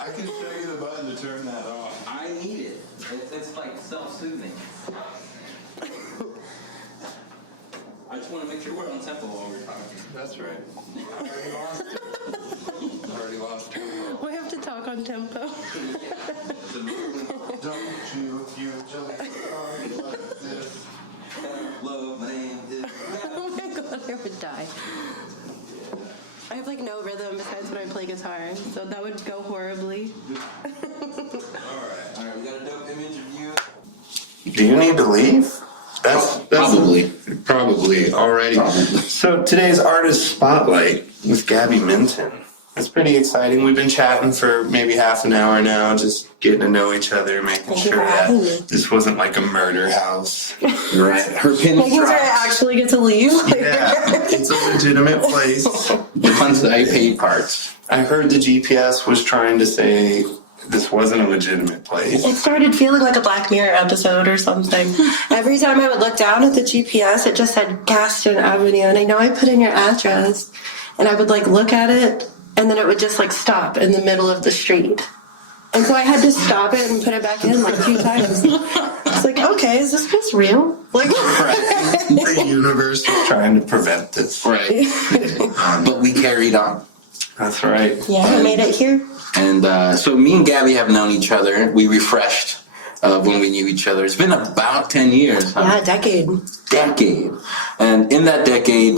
I can show you the button to turn that off. I need it. It's like self-soothing. I just want to make sure we're on tempo while we're talking. That's right. I already lost it. We have to talk on tempo. Don't you usually talk like this? Love, my name is... Oh my god, I would die. I have like no rhythm besides when I play guitar, so that would go horribly. Alright, we got a dope image of you. Do you need to leave? That's probably already. So today's artist spotlight with Gabby Minton. It's pretty exciting. We've been chatting for maybe half an hour now, just getting to know each other, making sure that this wasn't like a murder house. Right. Her pin Making sure I actually get to leave. Yeah, it's a legitimate place. The funds that I paid parts. I heard the GPS was trying to say this wasn't a legitimate place. It started feeling like a Black Mirror episode or something. Every time I would look down at the GPS, it just said Gaston Avenue, and I know I put in your address, and I would like look at it, and then it would just like stop in the middle of the street. And so I had to stop it and put it back in like 2 times. It's like, okay, is this place real? Like, Right. The universe is trying to prevent this. Right. But we carried on. That's right. yeah, I made it here. And so me and Gabby have known each other. We refreshed when we knew each other. It's been about 10 years. Huh? Yeah, a decade. Decade. And in that decade,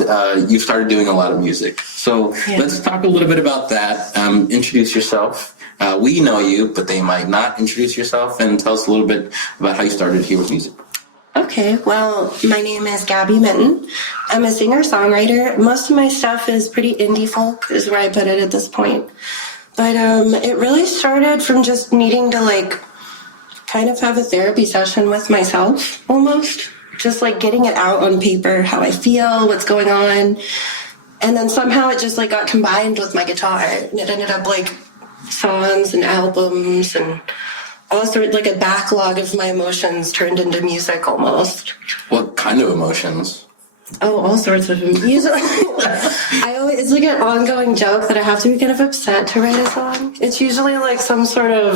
you started doing a lot of music. So let's talk a little bit about that. Introduce yourself. We know you, but they might not. Introduce yourself and tell us a little bit about how you started here with music. Okay, well, my name is Gabby Minton. I'm a singer-songwriter. Most of my stuff is pretty indie folk, is where I put it at this point. But it really started from just needing to, like, kind of have a therapy session with myself, almost. Just, like, getting it out on paper, how I feel, what's going on. And then somehow it just, like, got combined with my guitar. And it ended up, like, songs and albums and all sorts, like a backlog of my emotions turned into music almost. What kind of emotions? Oh, all sorts of music. It's like an ongoing joke that I have to be kind of upset to write a song. It's usually like some sort of,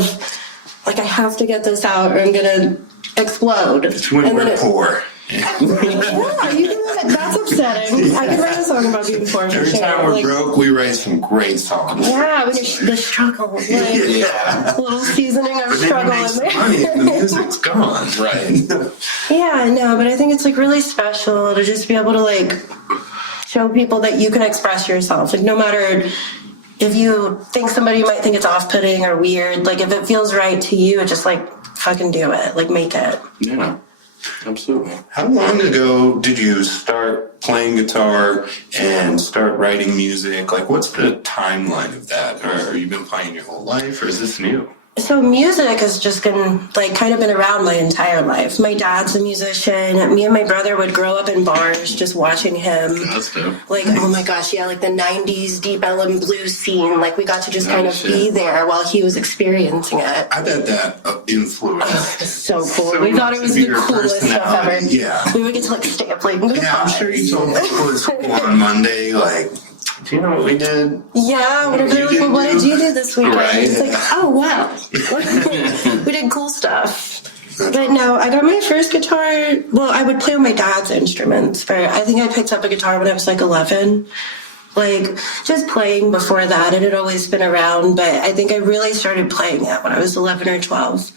like I have to get this out or I'm gonna explode. It's when we're poor. Yeah, you can live it. That's upsetting. I could write a song about being poor for Every sure. time we're like, broke, we write some great songs. Yeah, when you're the struggle. Like, Yeah. a little seasoning of But then struggle you make in some there. money and the music's gone. Right. Yeah, no, but I think it's like really special to just be able to like show people that you can express yourself. Like no matter if you think somebody might think it's off-putting or weird, like if it feels right to you, just like fucking do it. Like make it. Yeah, absolutely. How long ago did you start playing guitar and start writing music? Like what's the timeline of that? Or you been playing your whole life or is this new? So music has just been like kind of been around my entire life. My dad's a musician. Me and my brother would grow up in bars just watching him. That's dope. Like, oh my gosh, yeah, like the 90s deep Ellum blues scene. Like we got to just kind of be there while he was experiencing it. I bet that influenced. It's so cool. So We thought much it was of the your coolest stuff ever. personality. Yeah. We would get to like stay up late and go to Yeah, I'm sure you told people at school on Monday, like, do you know what we did? Yeah, whatever. You They're like, didn't well, what did do- you do this weekend? Right. It's like, oh, wow. We did cool stuff. But no, I got my first guitar. Well, I would play on my dad's instruments. But I think I picked up a guitar when I was like 11. Like, just playing before that. It had always been around. But I think I really started playing it when I was 11 or 12.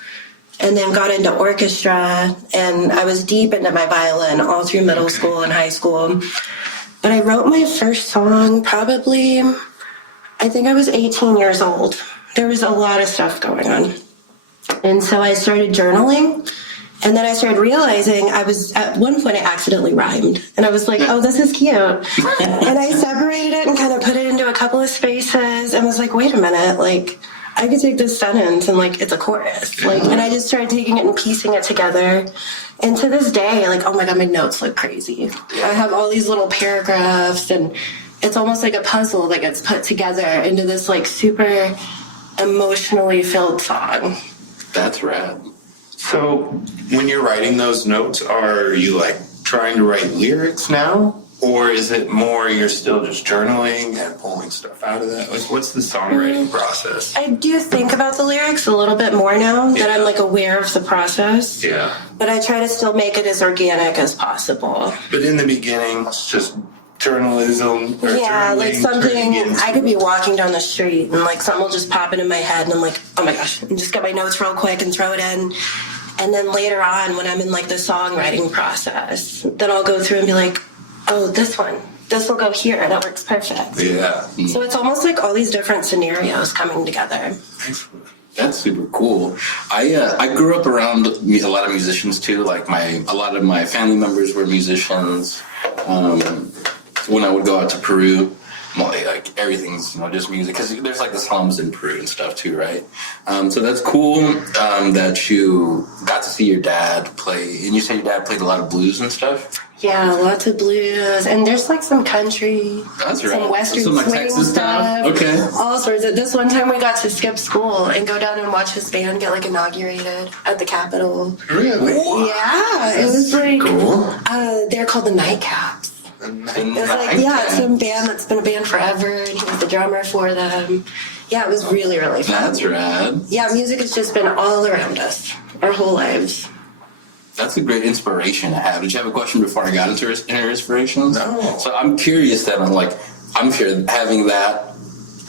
And then got into orchestra. And I was deep into my violin all through middle school and high school. But I wrote my first song probably, I think I was 18 years old. There was a lot of stuff going on. And so I started journaling. And then I started realizing at one point I accidentally rhymed. And I was like, oh, this is cute. And I separated it and kind of put it into a couple of spaces and was like, wait a minute, like, I could take this sentence and like it's a chorus. Like, and I just started taking it and piecing it together. And to this day, like, oh my God, my notes look crazy. I have all these little paragraphs and it's almost like a puzzle that gets put together into this like super emotionally filled song. That's rad. So when you're writing those notes, are you like trying to write lyrics now? Or is it more you're still just journaling and pulling stuff out of that? Like, what's the songwriting process? I do think about the lyrics a little bit more now that I'm like aware of the process. Yeah. But I try to still make it as organic as possible. But in the beginning, it's just journalism. Or Yeah, like something, turning into- I could be walking down the street and like something will just pop into my head and I'm like, oh my gosh, and just get my notes real quick and throw it in. And then later on, when I'm in like the songwriting process, then I'll go through and be like, oh, this will go here. That works perfect. Yeah. So it's almost like all these different scenarios coming together. That's super cool. I grew up around a lot of musicians too. Like a lot of my family members were musicians. When I would go out to Peru, like everything's just music because there's like the slums in Peru and stuff too, right? So that's cool that you got to see your dad play. And you said your dad played a lot of blues and stuff. Yeah, lots of blues, and there's like some country, That's right. some western Some, like, swing Texas stuff. Okay. all sorts. This one time we got to skip school and go down and watch his band get like inaugurated at the Capitol. Really? Yeah, it was like Cool. they're called the Nightcaps. It was like it's some band that's been a band forever, and he was the drummer for them. Yeah, it was really really fun. That's rad. Yeah, music has just been all around us our whole lives. That's a great inspiration to have. Did you have a question before I got into her inspirations? No. So I'm curious that I'm sure having that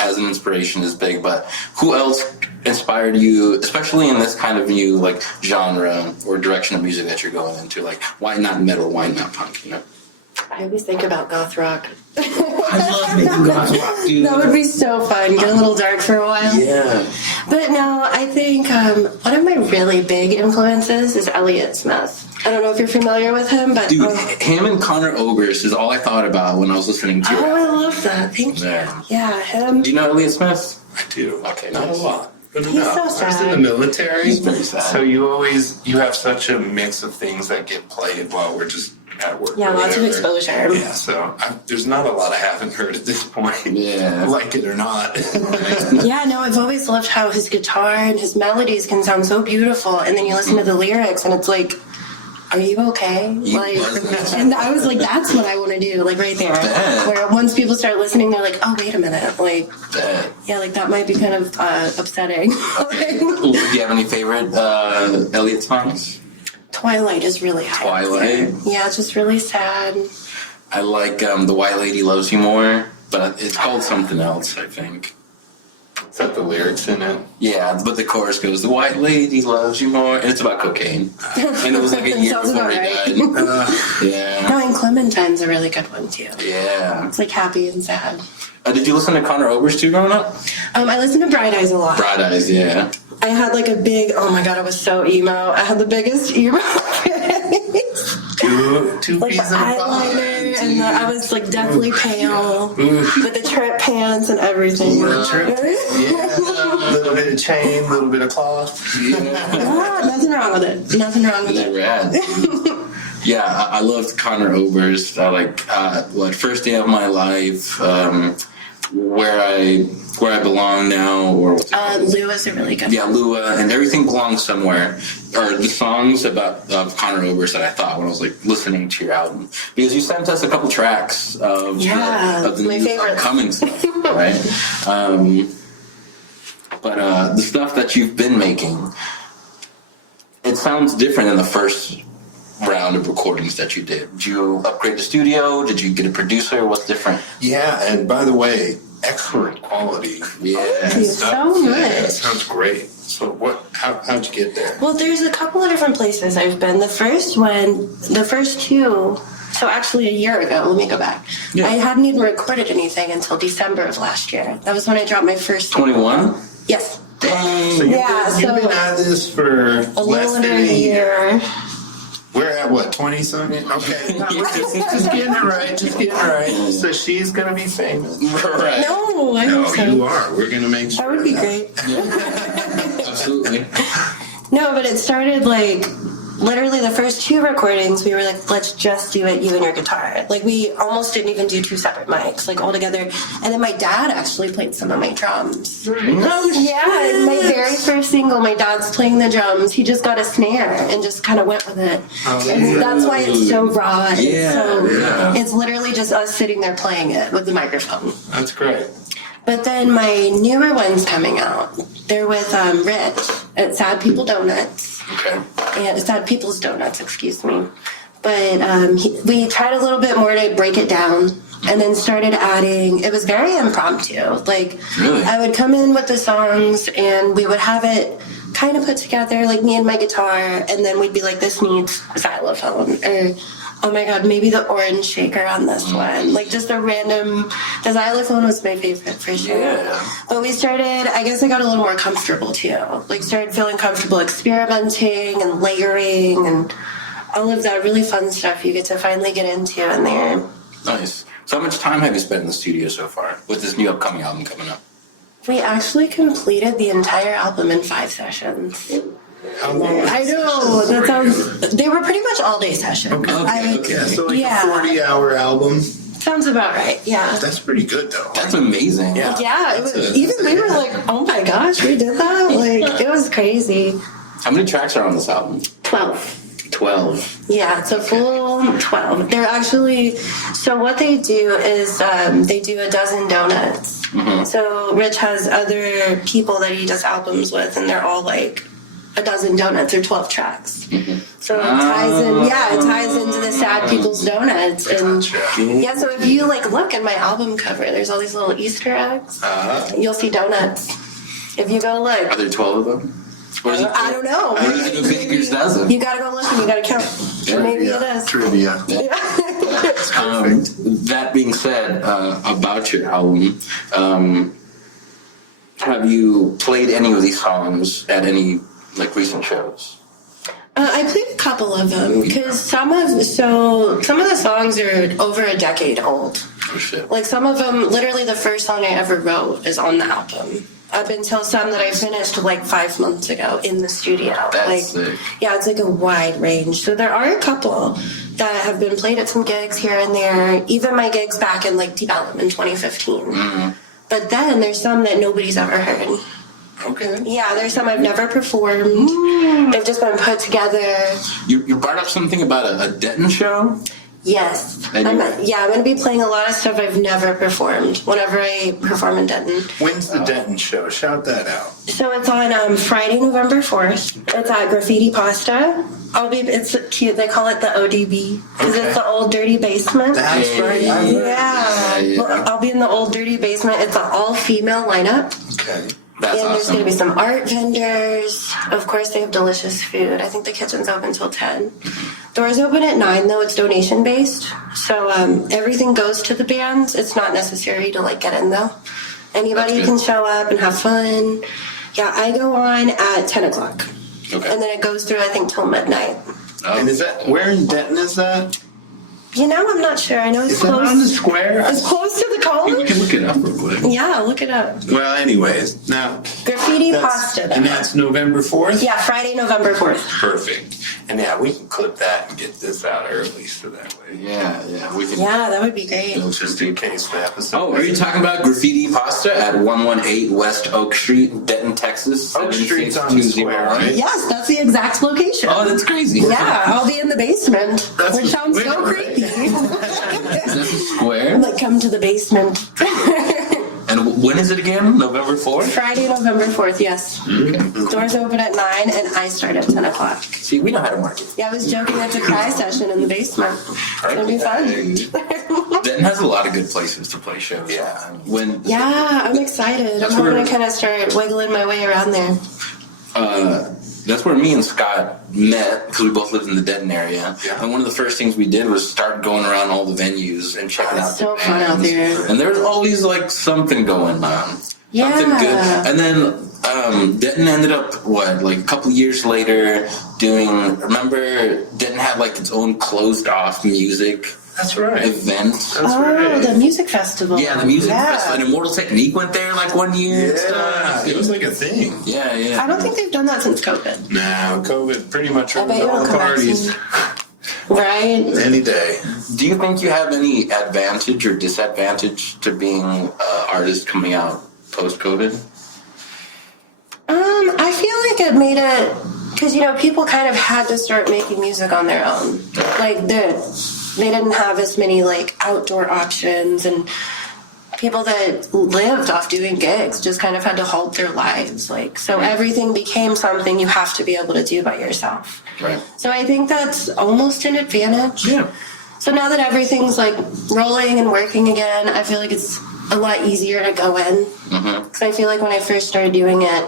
as an inspiration is big, but who else inspired you, especially in this kind of new like genre or direction of music that you're going into? Like, why not metal? Why not punk? I always think about goth rock. I love making goth rock, dude. That would be so fun. Get a little dark for a while. Yeah. But no, I think one of my really big influences is Elliott Smith. I don't know if you're familiar with him, but Dude, him and Connor Oberst is all I thought about when I was listening to oh, it. I love that. Thank you. Yeah. Yeah, him. Do you know Elliott Smith? I do. Okay, Not a nice. lot. But He's enough. so I was sad. in the military. He's very sad. So you have such a mix of things that get played while we're just at work. Yeah, or lots of whatever. exposure. Yeah, so there's not a lot I haven't heard at this point. Yeah. Like it or not. Yeah, no, I've always loved how his guitar and his melodies can sound so beautiful, and then you listen to the lyrics, and it's like, are you okay? Like, and I was like, that's what I want to do, like right there. Bet. Where once people start listening, they're like, oh, wait a minute, like, Bet. yeah, like that might be kind of upsetting. Do you have any favorite Elliott songs? Twilight is really high. Twilight? Yeah, it's just really sad. I like The White Lady Loves You More, but it's called something else, I think. Is that the lyrics in it? Yeah, but the chorus goes, "The white lady loves you more," and it's about cocaine. And it was like a year Sounds before about he right. died. Yeah, No, and Clementine's a really good one too. yeah. It's like happy and sad. Did you listen to Connor Oberst too growing up? I listen to Bright Eyes a lot. Bright Eyes, yeah. I had like a big, oh my god, I was so emo. I had the biggest emo face. Two Like the peas in a pod. eyeliner, and I was like deathly pale with the trip pants and everything. Little trip. Yeah. Little bit of chain, little bit of cloth. Ah, nothing wrong with it. Nothing wrong with They're it. rad. Yeah, I loved Connor Oberst. I like First Day of My Life, Where I Belong Now, or what's it called? Lou is a really good Yeah, Lua, and Everything Belongs Somewhere are the songs of Connor Oberst that I thought when I was like listening to your album, because you sent us a couple tracks of the my new favorites. upcoming stuff, right? But the stuff that you've been making, it sounds different than the first round of recordings that you did. Did you upgrade the studio? Did you get a producer? What's different? Yeah, and by the way, excellent quality. Yeah. Thank you so Yeah, much. that sounds great. So how'd you get there? Well, there's a couple of different places I've been. The first two, so actually a year ago, let me go back. Yeah. I hadn't even recorded anything until December of last year. That was when I dropped my first 21? Yes. Dang. So you've Yeah, been at this for A less little than under a year. year. We're at what, 20 something? Okay. Just getting it right. Just getting it right. So she's gonna be famous. Right. No, I No, hope so. you are. We're gonna make sure. That would be of great. Absolutely. No, but it started like literally the first 2 recordings, we were like, let's just do it, you and your guitar. Like, we almost didn't even do 2 separate mics, like, all together. And then my dad actually played some of my drums. Yeah, in my very first single, my dad's playing the drums. He just got a snare and just kind of went with it. And that's why it's so raw. It's literally just us sitting there playing it with the microphone. That's great. But then my newer one's coming out. They're with Rich at Sad People Donuts. Okay. And Sad People's Donuts, excuse me. But we tried a little bit more to break it down, and then started adding. It was very impromptu. Like, really? I would come in with the songs, and we would have it kind of put together, like me and my guitar, and then we'd be like, this needs xylophone, or oh my god, maybe the orange shaker on this one. Like, just a random. The xylophone was my favorite for sure. Yeah. But we started, I guess I got a little more comfortable too. Like, started feeling comfortable experimenting and layering and all of that really fun stuff you get to finally get into in there. Nice. So how much time have you spent in the studio so far with this new upcoming album coming up? We actually completed the entire album in 5 sessions. How long? I know, that sounds, they were pretty much all day sessions. Okay. So like a 40-hour album. Sounds about right, yeah. That's pretty good though. That's amazing. Yeah, it was, even we were like, oh my gosh, we did that? Like, it was crazy. How many tracks are on this album? 12. 12. Yeah, it's a full 12. They're actually, so what they do is they do a dozen donuts. Mm-hmm. So Rich has other people that he does albums with, and they're all like a dozen donuts or 12 tracks. Mm-hmm. So it ties in, it ties into the Sad People's Donuts. And yeah, so if you like look at my album cover, there's all these little Easter eggs. You'll see donuts. If you go look. Are there 12 of them? Or is it, I don't know. Baker's dozen. You gotta go look and you gotta count. Maybe it is. Trivia. That being said, about your album, have you played any of these songs at any like recent shows? I played a couple of them because some of the songs are over a decade old. Oh shit! Like, some of them, literally the first song I ever wrote is on the album. Up until some that I finished like 5 months ago in the studio. That's like, sick. Yeah, it's like a wide range. So there are a couple that have been played at some gigs here and there. Even my gigs back in like Development 2015. Mm-hmm. But then there's some that nobody's ever heard. Okay. Yeah, there's some I've never performed. They've just been put together. You brought up something about a Denton show? Yes. And I'm going to be playing a lot of stuff I've never performed whenever I perform in Denton. When's the Denton show? Shout that out. So it's on Friday, November 4th. It's at Graffiti Pasta. It's cute. They call it the ODB because it's the old dirty basement. That's right. Yeah. Well, I'll be in the old dirty basement. It's an all-female lineup. Okay. That's and there's awesome. going to be some art vendors. Of course, they have delicious food. I think the kitchen's open till 10. Doors open at 9, though. It's donation-based. So everything goes to the bands. It's not necessary to, like, get in, though. Anybody can show up and have fun. Yeah, I go on at 10 o'clock. Okay. And then it goes through, I think, till midnight. Oh. And is that, where in Denton is that? You know, I'm not sure. I know it's Is that close. on the square? It's close to the We college. can look it up real quick. Yeah, look it up. Well, anyways, now. Graffiti that's- Pasta, though. And that's November 4th? Yeah, Friday, November 4th. Perfect. And yeah, we can clip that and get this out early so that way. Yeah, we can. Yeah, that would be great. Just in case the episode. Oh, are you talking about Graffiti Pasta at 118 West Oak Street, Denton, Texas? Oak Street's on the square, right? Yes, that's the exact location. Oh, that's crazy. Yeah, I'll be in the basement, That's which the sounds so square, right? creepy. Is that the square? Like, come to the basement. And when is it again? November 4th? Friday, November 4th, yes. Doors open at 9, and I start at 10 o'clock. See, we know how to market. Yeah, I was joking, it's a cry session in the basement. It's gonna be fun. Denton has a lot of good places to play shows. Yeah. When Yeah, I'm excited. I'm hoping to kind of start wiggling my way around there. that's where me and Scott met because we both lived in the Denton area. Yeah. And one of the first things we did was start going around all the venues and checking out. So the fun out bands. there. And there's always like something going on. Yeah. Something good. And then Denton ended up like a couple years later doing. Remember, Denton had like its own closed off music That's right. event. That's right. The music festival. Yeah, the music festival. And Immortal Technique went there like one year. Yeah, it was like a thing. Yeah. I don't think they've done that since COVID. Nah, COVID pretty much I ruined bet you'll all the come back parties. soon. Right? Any day. Do you think you have any advantage or disadvantage to being an artist coming out post-COVID? I feel like it made it because people kind of had to start making music on their own. Like they didn't have as many like outdoor options, and people that lived off doing gigs just kind of had to halt their lives. Like so, everything became something you have to be able to do by yourself. Right. So I think that's almost an advantage. Yeah. So now that everything's like rolling and working again, I feel like it's a lot easier to go in. Because I feel like when I first started doing it,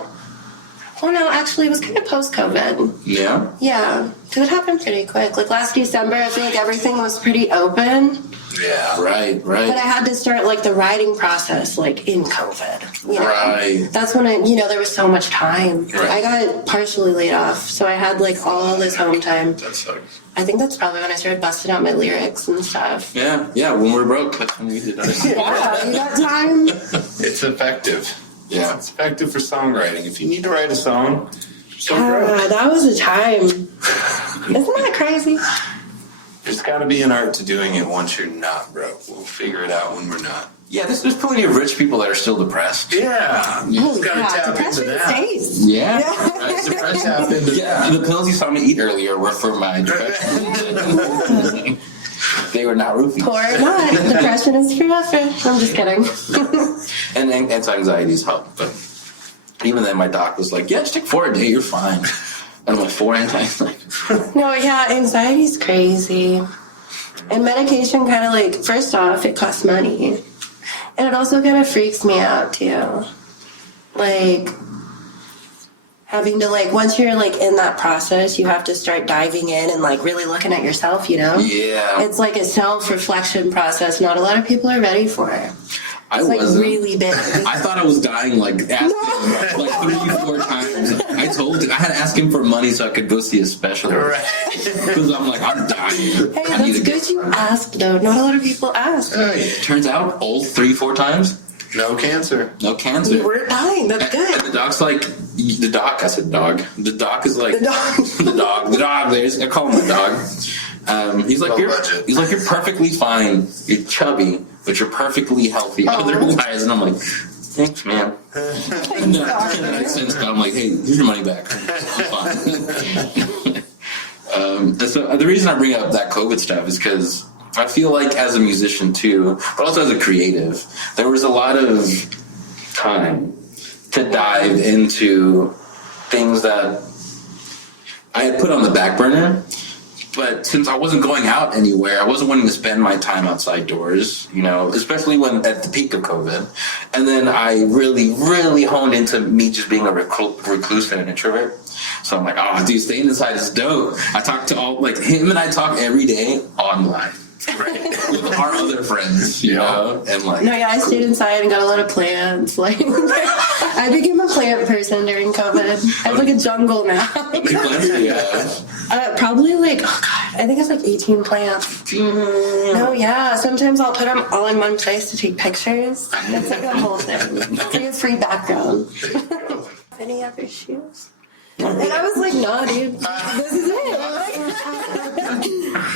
well, no, actually, it was kind of post-COVID. Yeah? Yeah, because it happened pretty quick. Like last December, I feel like everything was pretty open. Yeah. Right. But I had to start like the writing process like in COVID. Right. That's when there was so much time. Right. I got partially laid off, so I had like all this home time. That sucks. I think that's probably when I started busting out my lyrics and stuff. Yeah, when we're broke, that's when we did that. Yeah, you got time. It's effective. Yeah. It's effective for songwriting. If you need to write a song, so That was a time. Isn't that crazy? there's got to be an art to doing it once you're not broke. We'll figure it out when we're not. Yeah, there's plenty of rich people that are still depressed. Yeah. You just got to tap into depression that. stays. Yeah. Right? Tap into Yeah, the pills you saw me eat earlier were for my depression. They were not roofies. Or not. Depression is forever. I'm just kidding. And anti-anxieties help, but even then my doc was like, yeah, just take 4 a day, you're fine. And I'm like, 4 anti-anxieties? No, yeah, anxiety's crazy. And medication kind of like, first off, it costs money. And it also kind of freaks me out too. Like, having to like, once you're like in that process, you have to start diving in and like really looking at yourself, Yeah. It's like a self-reflection process not a lot of people are ready for. I It's like wasn't. really big. I thought I was dying like asking like 3-4 times. I had to ask him for money so I could go see a specialist. Because I'm like, I'm dying. Hey, I need that's to good you asked though. Not a lot of people ask. Oh, yeah. Turns out, all 3-4 times, No cancer. no cancer. You weren't dying. That's And good. the doc's like, the doc, I said dog. The doc is like, The dog. the dog, there's, I call him the dog. He's like, Low budget. you're perfectly fine. You're chubby, but you're perfectly healthy otherwise. And I'm like, thanks, man. And then I sense I'm like, hey, here's your money back. I'm fine. And so the reason I bring up that COVID stuff is because I feel like as a musician too, but also as a creative, there was a lot of time to dive into things that I had put on the back burner. But since I wasn't going out anywhere, I wasn't wanting to spend my time outside doors, especially when at the peak of COVID. And then I really, really honed into me just being a recluse and an introvert. So I'm like, oh, dude, staying inside is dope. I talk to him and I talk every day online. Right. With our other friends, and like. No, yeah, I stayed inside and got a lot of plants. Like, I became a plant person during COVID. I have like a jungle now. How many plants do you have? Probably like, oh God, I think it's like 18 plants. No, yeah, sometimes I'll put them all in one place to take pictures. It's like a whole thing. It's like a free background. Any other shoes? And I was like, no, dude, this is it.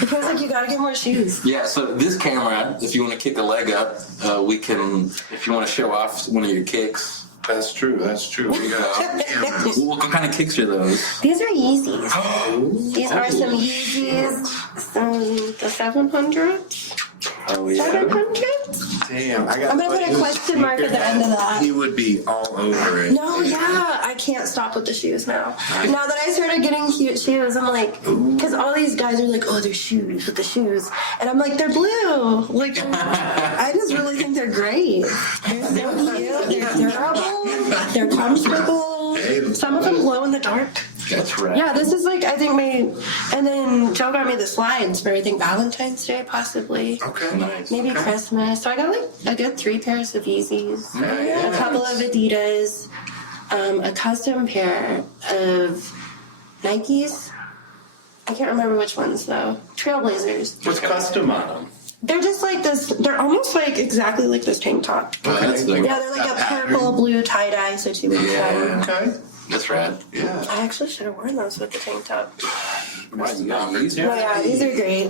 He was like, you gotta get more shoes. Yeah, so this camera, if you want to kick a leg up, we can, if you want to show off one of your kicks. That's true. We got cameras. What kind of kicks are those? These are Yeezys. These are some Yeezys, the 700s. Oh, yeah. 700s? Damn, I'm gonna put a question mark at the end of that. He would be all over it. No, yeah, I can't stop with the shoes now. Now that I started getting cute shoes, I'm like, because all these guys are like, oh, they're shoes with the shoes. And I'm like, they're blue. Like, I just really think they're great. They're so cute. They're durable. They're comfortable. Some of them glow in the dark. That's right. Yeah, this is like, I think and then Joe got me the slides for, I think, Valentine's Day, possibly. Okay. Nice. Maybe Christmas. So I got like a good 3 pairs of Yeezys, Nice. a couple of Adidas, a custom pair of Nikes. I can't remember which ones though. Trailblazers. What's custom on them? They're just like this. They're almost like exactly like this tank top. Okay. That's like, Yeah, they're like a purple, blue tie dye situation. Yeah. Okay. That's rad. Yeah. I actually should have worn those with the tank top. You got these? Oh yeah, these are great.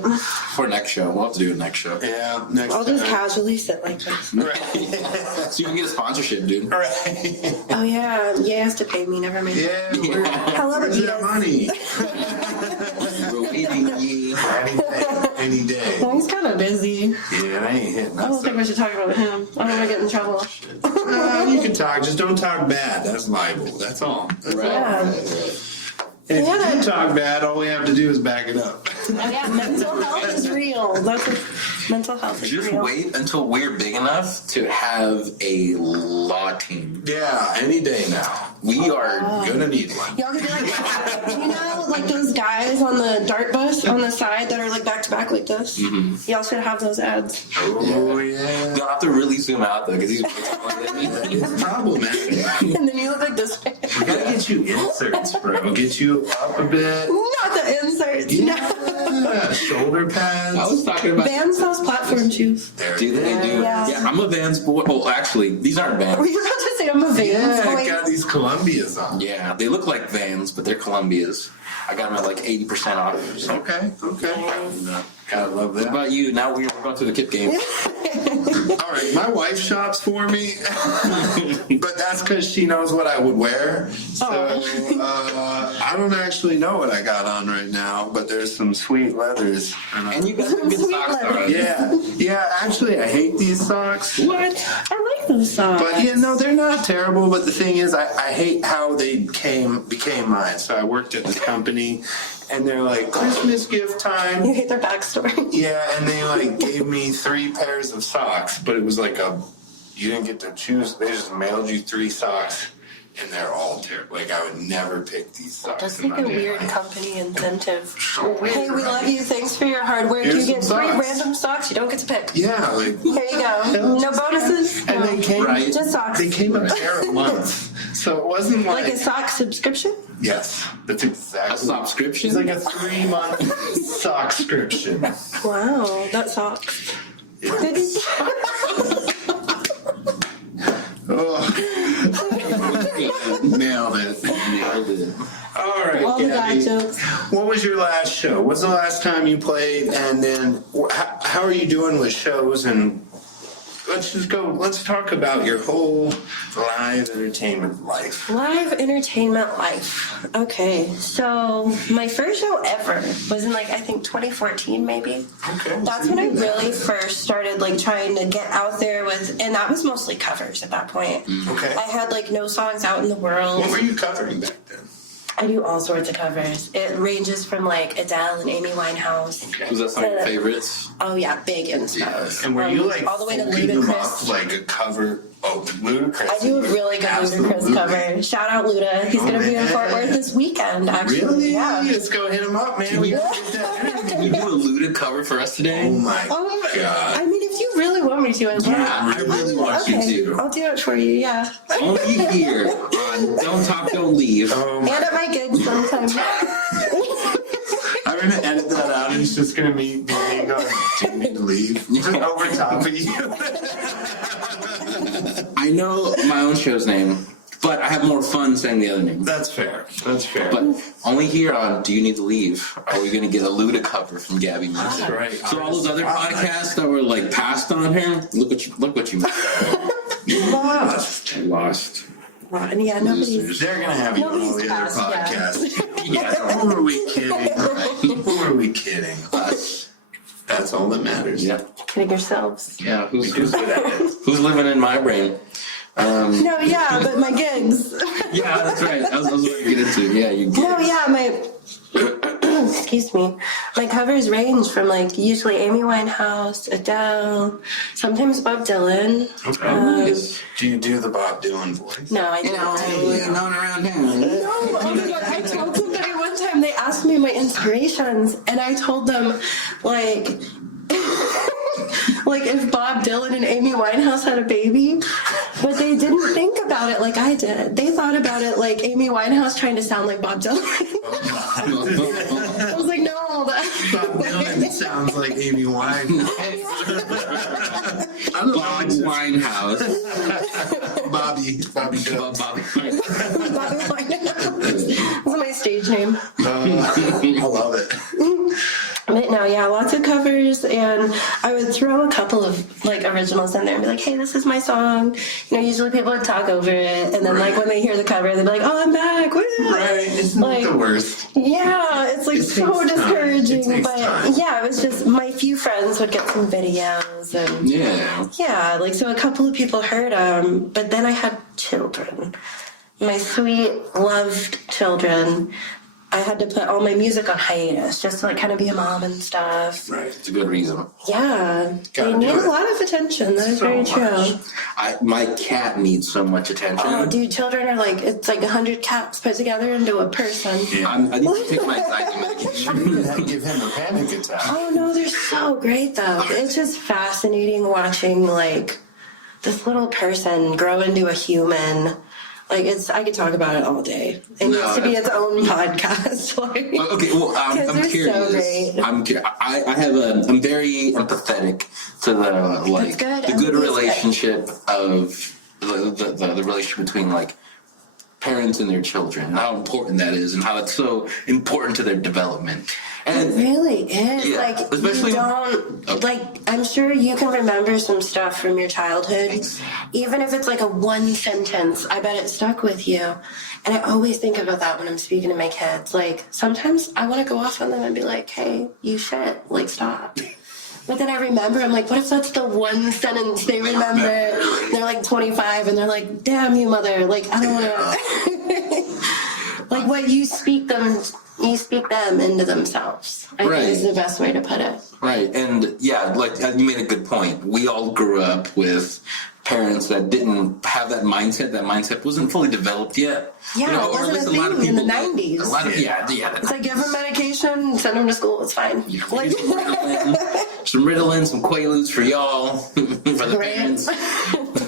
For next show. We'll have to do it next show. Yeah. Next I'll just time. casually sit like this. Right. So you can get a sponsorship, dude. Right. Oh yeah, Ye has to pay me. Never mind. Yeah. Hello, Where's that money? We're waiting, ye. Any day. Well, he's kind of busy. Yeah, I ain't hitting I that don't think we should talk about him. I don't want to get in trouble. You can talk, just don't talk bad. That's libel. That's all. That's all. Yeah. And if Yeah. you do talk bad, all we have to do is back it up. Oh yeah, mental health is real. That's what mental health is Just real. wait until we're big enough to have a law team. Yeah, any day now. We are Gonna need one. Y'all could be like, you know, like those guys on the dart bus on the side that are like back to back like this. Mm-hmm. Y'all should have those ads. Oh, yeah. You'll have to really zoom out though, because he's way taller than me. It's problematic. And then you look like this. We gotta get you inserts, bro. Get you up a bit. Not the inserts. No. Yeah, shoulder pads. I was talking about. Vans sells platform shoes. There Do they do? Yeah. I'm a Vans boy. Oh, actually, these aren't Were Vans. you about to say I'm a Vans Yeah, I boy? got these Columbias on. Yeah, they look like Vans, but they're Columbias. I got them at like 80% off. So. Okay. Gotta love What that. about you? Now we're going to the Kip game. All right, my wife shops for me, but that's because she knows what I would wear. So I don't actually know what I got on right now, but there's some sweet leathers. And you got some good Sweet socks leather. on. Yeah. Actually, I hate these socks. What? I like those socks. But yeah, no, they're not terrible. But the thing is, I hate how they became mine. So I worked at this company, and they're like Christmas gift time. You hate their backstory. Yeah, and they like gave me 3 pairs of socks, but it was like you didn't get to choose. They just mailed you 3 socks, and they're all terrible. Like I would never pick these socks. That's in like my a weird life. company incentive. So weird, Hey, we right? love you. Thanks for your hard work. Here's You get some 3 socks. random socks. You don't get to pick. Yeah, like Here you go. No bonuses. and No. they came. Right. Just socks. They came a pair a month, so it wasn't Like a sock subscription? yes, that's A exactly. subscription? It's like a 3-month subscription. Wow, that sucks. Oh, nailed it. Nailed it. All right, All the dad Gabby. jokes. What was your last show? What's the last time you played? And then how are you doing with shows? And let's talk about your whole live entertainment life. Live entertainment life. Okay, so my first show ever was in like I think 2014 maybe. Okay. That's when I really first started like trying to get out there with, and that was mostly covers at that point. Okay. I had like no songs out in the world. What were you covering back then? I do all sorts of covers. It ranges from like Adele and Amy Winehouse. Was that some of your favorites? Oh yeah, big inspo. And were you like all the way to folking them up Ludacris? like a cover? Oh, Ludacris. I do a really good Absolutely. Ludacris cover. Shout out Luda. He's gonna be in Fort Worth this weekend. Actually, Really? yeah. Let's go hit him up, man. We gotta get that interview. Can you do a Luda cover for us today? Oh my god. I mean, if you really want me to, I will. Yeah, I really want you to. I'll do it for you. Yeah. Only here on Don't Talk, Don't Leave. Oh my. And at my gigs sometimes. I'm gonna edit that out, and it's just gonna be me going, "Do you need to leave?" Just over top of you. I know my own show's name, but I have more fun saying the other name. That's fair. That's fair. But only here on Do You Need to Leave are we going to get a Luda cover from Gabby Minton. That's right. So all those other podcasts that were like passed on here, look what you missed. Lost. Lost. And yeah, nobody's. They're gonna have you on all the other Nobody's podcasts. Yeah. Who are we kidding? Who are we kidding? Us. That's all that matters. Yeah. Kidding yourselves. Yeah. We do good at it. Who's living in my brain? No, yeah, but my gigs. Yeah, that's right. I was going to get into. Yeah, you get No, yeah, my. Excuse me. My covers range from like usually Amy Winehouse, Adele, sometimes Bob Dylan. Okay. Nice. Do you do the Bob Dylan voice? No, I don't. known around town. No, oh my god, I told somebody one time, they asked me my inspirations, and I told them, like if Bob Dylan and Amy Winehouse had a baby, But they didn't think about it like I did. They thought about it like Amy Winehouse trying to sound like Bob Dylan. I was like, no. Bob Dylan sounds like Amy Winehouse. I'm the Bob Winehouse. Bobby Dylan. Bobby. Bobby Winehouse. That's my stage name. I love it. But no, yeah, lots of covers, and I would throw a couple of like originals in there and be like, "Hey, this is my song." You know, usually people would talk over it, and then like when they hear the cover, they'd be like, "Oh, I'm back!" Woo! Right, it's not Like, the worst. Yeah, it's like It so takes time. discouraging, It takes but time. yeah, it was just my few friends would get some videos, and Yeah. like so a couple of people heard them, but then I had children, my sweet loved children. I had to put all my music on hiatus just to like kind of be a mom and stuff. Right. It's a good reason. Yeah, Gotta they need do it. a lot of attention. That is So very much. true. My cat needs so much attention. Oh, dude, children are like it's like 100 cats put together into a person. Yeah. I need to take my anxiety medication. I'd give him a panic attack. Oh no, they're so great though. It's just fascinating watching like this little person grow into a human. Like I could talk about it all day. It needs to be its own podcast. Like, Okay, well, I'm they're curious. so great. I'm very empathetic to the like good. the good Empathy's good. relationship of the relationship between like parents and their children, and how important that is, and how it's so important to their development. It And really is. Yeah, Like especially- you don't like I'm sure you can remember some stuff from your childhood. Even if it's like a one sentence, I bet it stuck with you. And I always think about that when I'm speaking to my kids. Like sometimes I want to go off on them and be like, hey, you shit, like stop. But then I remember, I'm like, what if that's the one sentence they remember? They're like 25 and they're like, damn you mother. Like I don't want to like what you speak them into themselves. I think is the best way to put it. right, and yeah, like you made a good point. We all grew up with parents that didn't have that mindset. That mindset wasn't fully developed yet. Yeah, it wasn't a thing in the 90s. A lot of yeah. It's like give them medication, send them to school, it's fine. Yeah, Like, some Ritalin, some Quaaludes for y'all, for the Right. parents.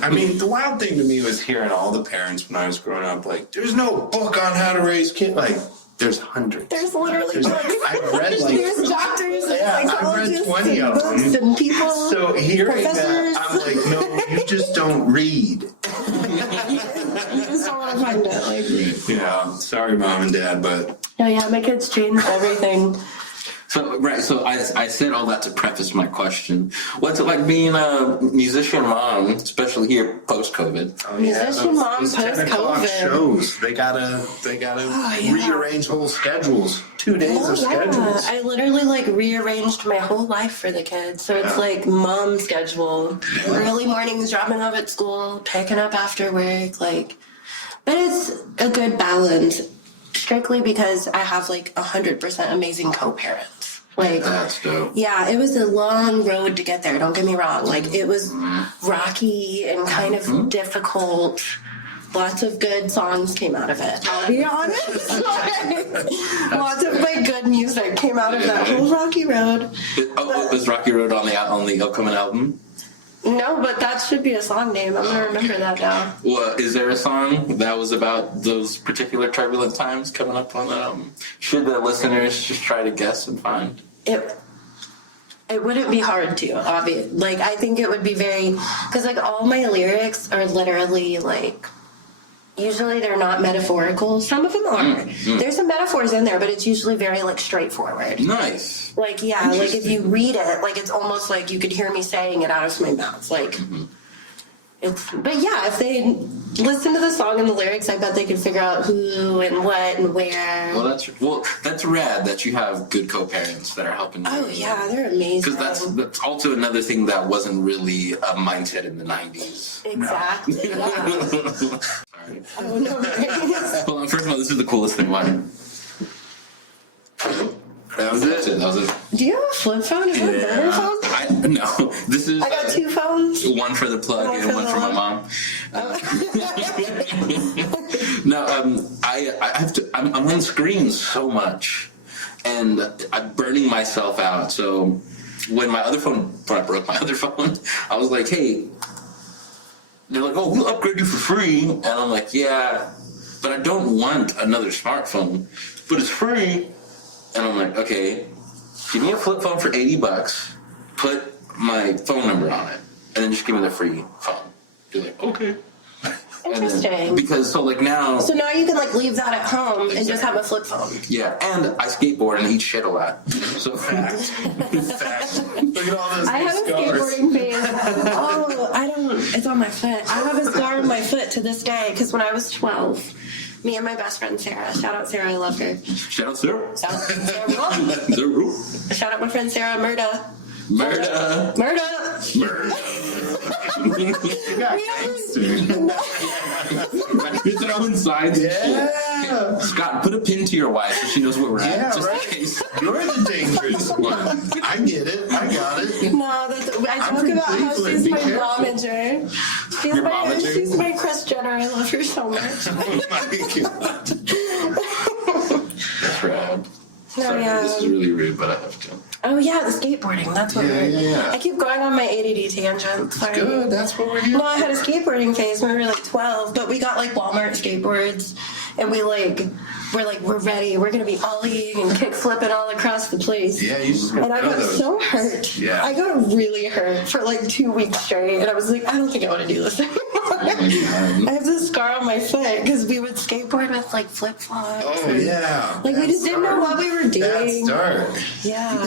I mean, the wild thing to me was hearing all the parents when I was growing up, like, there's no book on how to raise kids. Like, there's hundreds. there's literally books. I've read like There's doctors and Yeah, I've read psychologists 20 and of books them. and people. So hearing Professors. that, I'm like, no, you just don't read. You just don't want to find it. Like, Yeah, sorry, mom and dad, but no, yeah, my kids changed everything. So I said all that to preface my question. What's it like being a musician mom, especially here post-COVID? Musician mom those 10 o'clock post-COVID. shows. They gotta yeah. rearrange whole schedules. 2 days Oh, of yeah. schedules. I literally like rearranged my whole life for the kids. So it's Yeah. like mom schedule. Early mornings dropping off at school, picking up after work, like but it's a good balance. Strictly because I have like 100% amazing co-parents. Like That's dope. yeah, it was a long road to get there, don't get me wrong. Like it was rocky and kind of difficult. Lots of good songs came out of it. I'll be honest. Lots of like good music came out of that whole rocky road. Was Rocky Road on the upcoming album? No, but that should be a song name. I'm gonna remember that now. Well, is there a song that was about those particular turbulent times coming up on that album? Should the listeners just try to guess and find? It wouldn't be hard to, obviously. Like, I think it would be very, because like all my lyrics are literally like, usually they're not metaphorical. Some of them are. There's some metaphors in there, but it's usually very like straightforward. Nice. Like, yeah, like if you read it, like it's almost like you could hear me saying it out of my mouth. Like, but yeah, if they listen to the song and the lyrics, I bet they could figure out who and what and where. Well, that's rad that you have good co-parents that are helping you. Oh yeah, they're amazing. Because that's also another thing that wasn't really a mindset in the 90s. Exactly. Yeah. Sorry. Oh no. Right? Hold on, first of all, this is the coolest thing. Why? That was it. That was it. Do you have a flip phone? Is that a burner phone? No, this is. I got two phones. One for the plug One and for one the for my one. mom. No, I have to. I'm on screens so much, and I'm burning myself out. So when my other phone, when I broke my other phone, I was like, hey, they're like, oh, we'll upgrade you for free. And I'm like, yeah, but I don't want another smartphone, but it's free. And I'm like, okay, give me a flip phone for $80, put my phone number on it, and then just give me the free phone. They're like, okay. Interesting. Because so like now. So now you can like leave that at home and just have a flip phone. Yeah, and I skateboard and eat shit a lot. So Fact. Look at all those I have a scars. skateboarding phase. Oh, I don't. It's on my foot. I have a scar on my foot to this day because when I was 12, me and my best friend Sarah. Shout out Sarah, I love her. shout out Sarah. Shout out Sarah. Zero. Shout out my friend Sarah. Murda. Murder. Murda. Murder. You got gangster. You're throwing signs and shit. Yeah. Scott, put a pin to your wife so she knows where we're at. Yeah, just right. in case. You're the dangerous one. I get it. I got it. No, that's, I I'm joke from about how Cleveland, she's be my careful. momager. Momager? She's my Kris Jenner. I love her so much. Oh my God. That's rad. No, Sorry, yeah. this is really rude, but I have to. Oh yeah, the skateboarding. That's what Yeah, we're. yeah. I keep going on my ADD tangent. Sorry. Good. That's what we're here. No, I had a skateboarding phase when we were like 12, but we got like Walmart skateboards, and we're ready. We're gonna be ollieing and kick flipping all across the place. Yeah, you just And I know got those. so hurt. Yeah. I got really hurt for like 2 weeks straight, and I was like, I don't think I want to do this anymore. I have this scar on my foot because we would skateboard with like flip flops. Oh yeah. Like we just didn't know what we were doing. That's dark. Yeah.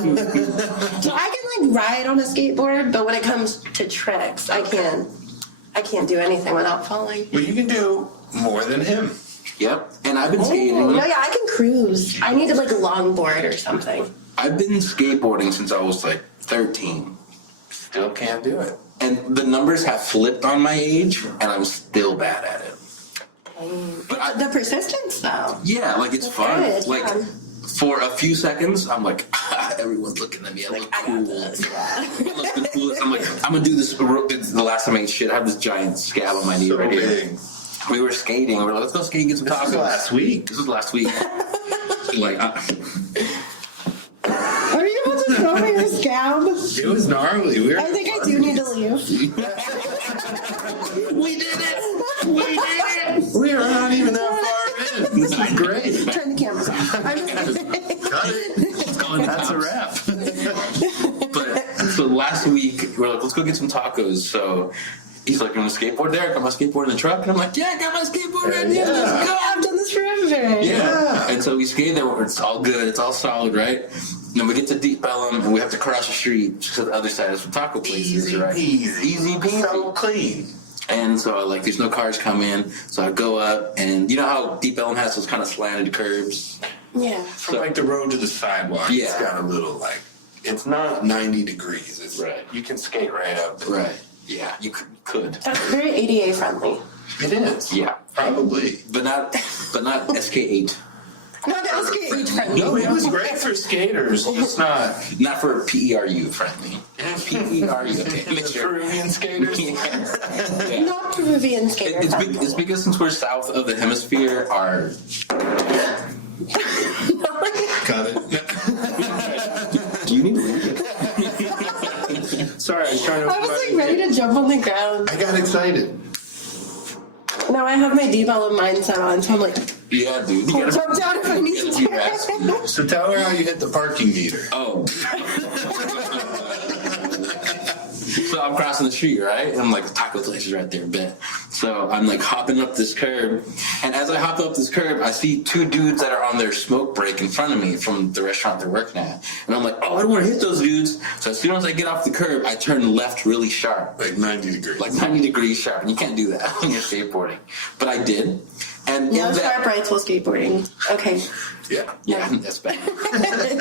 So I can like ride on a skateboard, but when it comes to tricks, I can't do anything without falling. Well, you can do more than him. Yep. And I've been Oh, skating. no, yeah, I can cruise. I needed like a longboard or something. I've been skateboarding since I was like 13. Still can't do it. And the numbers have flipped on my age, and I'm still bad at it. But The persistence, though. yeah, like it's That's fun. good, Like yeah. for a few seconds, I'm like, everyone's looking at me. I look I cool. got this. Yeah. I look the coolest. I'm like, I'm gonna do this. It's the last time I ate shit. I have this giant scab on my knee So right here. big. We were skating. We were like, let's go skate and get some This tacos. was last week. This was last week. Like, Are you about to show me your scab? It was gnarly. We were I think I do need to leave. we did it. We did it. We are not even that far in. This is great. Turn the cameras off. Cut it. It's going That's a tops. wrap. But so last week we're like, let's go get some tacos. So he's like, you want to skateboard there? I got my skateboard in the truck, and I'm like, yeah, I got my skateboard right here. Let's go. Yeah, I've done this forever. Yeah. And so we skate there. It's all good. It's all solid, right? And then we get to Deep Ellum, and we have to cross the street to the other side of some taco places, Easy right? peasy. Easy peasy. So clean. And so like, there's no cars coming, so I go up, and you know how Deep Ellum has those kind of slanted curbs. Yeah. From like the road to the sidewalk, Yeah. it's got a little like, it's not 90 degrees. It's Right. You can skate right up. Right. Yeah, you could. That's very ADA friendly. It is. Yeah. Probably. But not SK8. Not SK8 friendly. No, it was great for skaters, just not Not for PERU friendly. PERU. Okay, make sure. Peruvian skaters. Yeah. Not Peruvian skater It's, friendly. it's because since we're south of the hemisphere, our Cut it. do you need to leave it? Sorry, I was trying to. I was like ready to jump on the ground. I got excited. Now I have my developed mindset on, so I'm like, Yeah, dude. You I'll jump down if I need gotta be raspy. to. So tell her how you hit the parking meter. Oh. So I'm crossing the street, right? And I'm like, taco place is right there, bet. So I'm like hopping up this curb. And as I hop up this curb, I see two dudes that are on their smoke break in front of me from the restaurant they're working at. And I'm like, oh, I don't want to hit those dudes. So as soon as I get off the curb, I turn left really sharp. Like 90 degrees. Like 90 degrees sharp. And you can't do that when you're skateboarding. But I did. And No in that, sharp rights while skateboarding. Okay. Yeah. that's bad.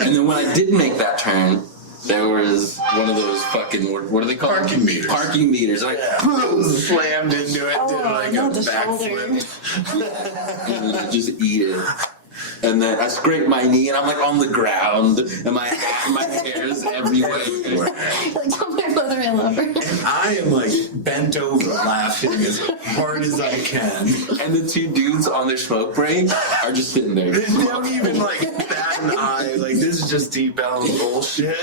And then when I did make that turn, there was one of those fucking, what are they called? Parking meters. Parking meters. Like, Slammed into it, did like not a the shoulder. backflip. and then I just eat it. And then I scrape my knee, and I'm like on the ground, and my hair is everywhere. Like, tell my mother I love her. I am like bent over laughing as hard as I can. And the two dudes on their smoke break are just sitting there. They don't even like bat an eye. Like, this is just Deep Ellum bullshit.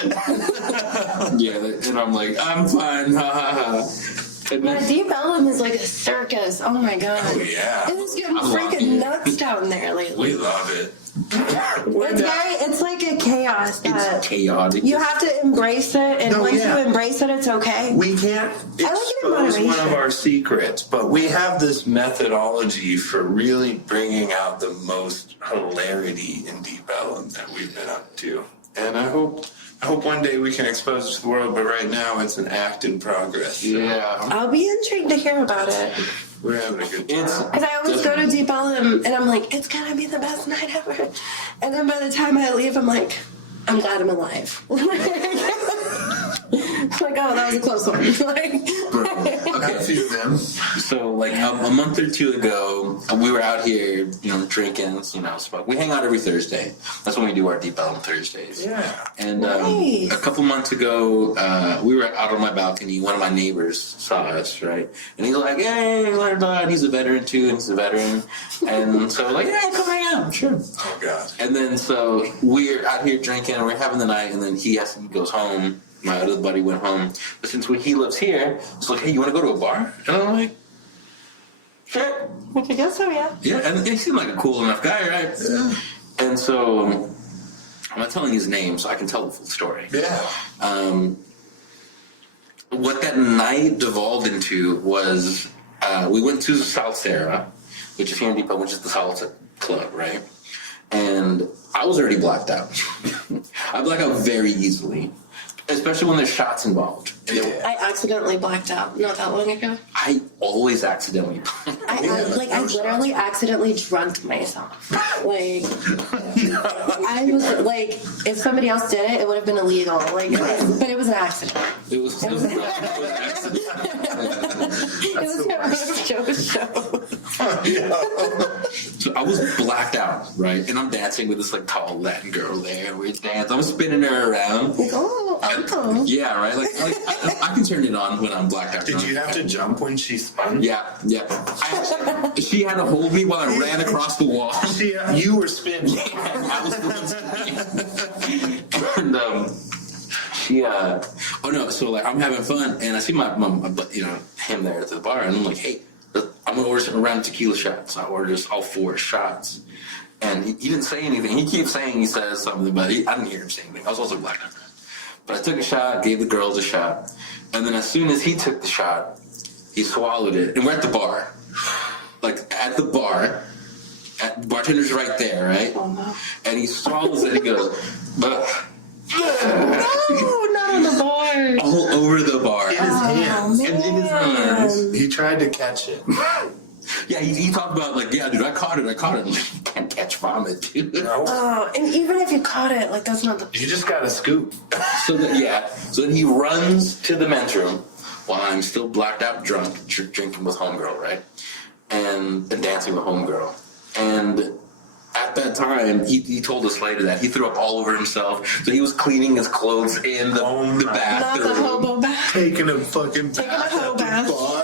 Yeah, and I'm like, I'm fine, ha ha ha. Yeah, Deep Ellum is like a circus. Oh my god. Oh, yeah. It is getting I love freaking it. nuts down there lately. We love it. It's like a chaos that It's chaotic. you have to embrace it, and No, once yeah. you embrace it, it's okay. We can't it in expose one moderation. of our secrets, but we have this methodology for really bringing out the most hilarity in Deep Ellum that we've been up to. And I hope one day we can expose it to the world, but right now it's an act in progress. So Yeah. I'll be intrigued to hear about it. we're having a good time. It's Because I always go to Deep Ellum, and I'm like, it's gonna be the best night ever. And then by the time I leave, I'm like, I'm glad I'm alive. It's like, oh, that was a close one. Like, I feel them. So, like a month or two ago, we were out here, drinking, smoke. We hang out every Thursday. That's when we do our Deep Ellum Thursdays. Yeah. And Nice. a couple months ago, we were out on my balcony. One of my neighbors saw us, right? And he's like, "Hey, blah, blah." And he's a veteran too, and he's a veteran. And so, like, yeah, come hang out, sure. Oh, God. And then so we're out here drinking, and we're having the night, and then he goes home. My other buddy went home, but since he lives here, it's like, hey, you want to go to a bar? And I'm like, sure. I guess so, yeah. Yeah, and he seemed like a cool enough guy, right? Yeah. And so I'm not telling his name, so I can tell the full story. Yeah. What that night devolved into was we went to South Sarah, which is here in Depot, which is the salsa club, right? And I was already blacked out. I black out very easily, especially when there's shots involved. And Yeah. I accidentally blacked out not that long ago. I always accidentally. I literally accidentally drugged myself. Like, I was like, if somebody else did it, it would have been illegal. Like, but it was an accident. It was an accident. It was one of Joe's show. So I was blacked out, right? And I'm dancing with this like tall Latin girl there. We're dancing. I'm spinning her around. Like, oh, uncle. Yeah, right. Like I can turn it on when I'm blacked out. Did you have to jump when she spun? Yeah. She had to hold me while I ran across the wall. You were spinning. I was the one spinning. And so like I'm having fun, and I see my him there at the bar, and I'm like, hey, I'm gonna order a round of tequila shots. I ordered all 4 shots, and he didn't say anything. He keeps saying he says something, but I didn't hear him say anything. I was also blacked out. But I took a shot, gave the girls a shot, and then as soon as he took the shot, he swallowed it, and we're at the bar, like at the bar. The bartender's right there, right? Oh, no. And he swallows it. And he goes, ugh. No, not on the bar. All over the bar. In his hands. man. And in his arms. He tried to catch it. Yeah, he talked about like, yeah, dude, I caught it. I'm like, you can't catch vomit, dude. No. Oh, and even if you caught it, like that's not the. You just got to scoop. So then he runs to the men's room while I'm still blacked out drunk, drinking with homegirl, right? And dancing with homegirl. And at that time, he told us later that he threw up all over himself. So he was cleaning his clothes in the Not bathroom. the hobo bath. Taking a fucking Taking a bath hoe at the bath. bar.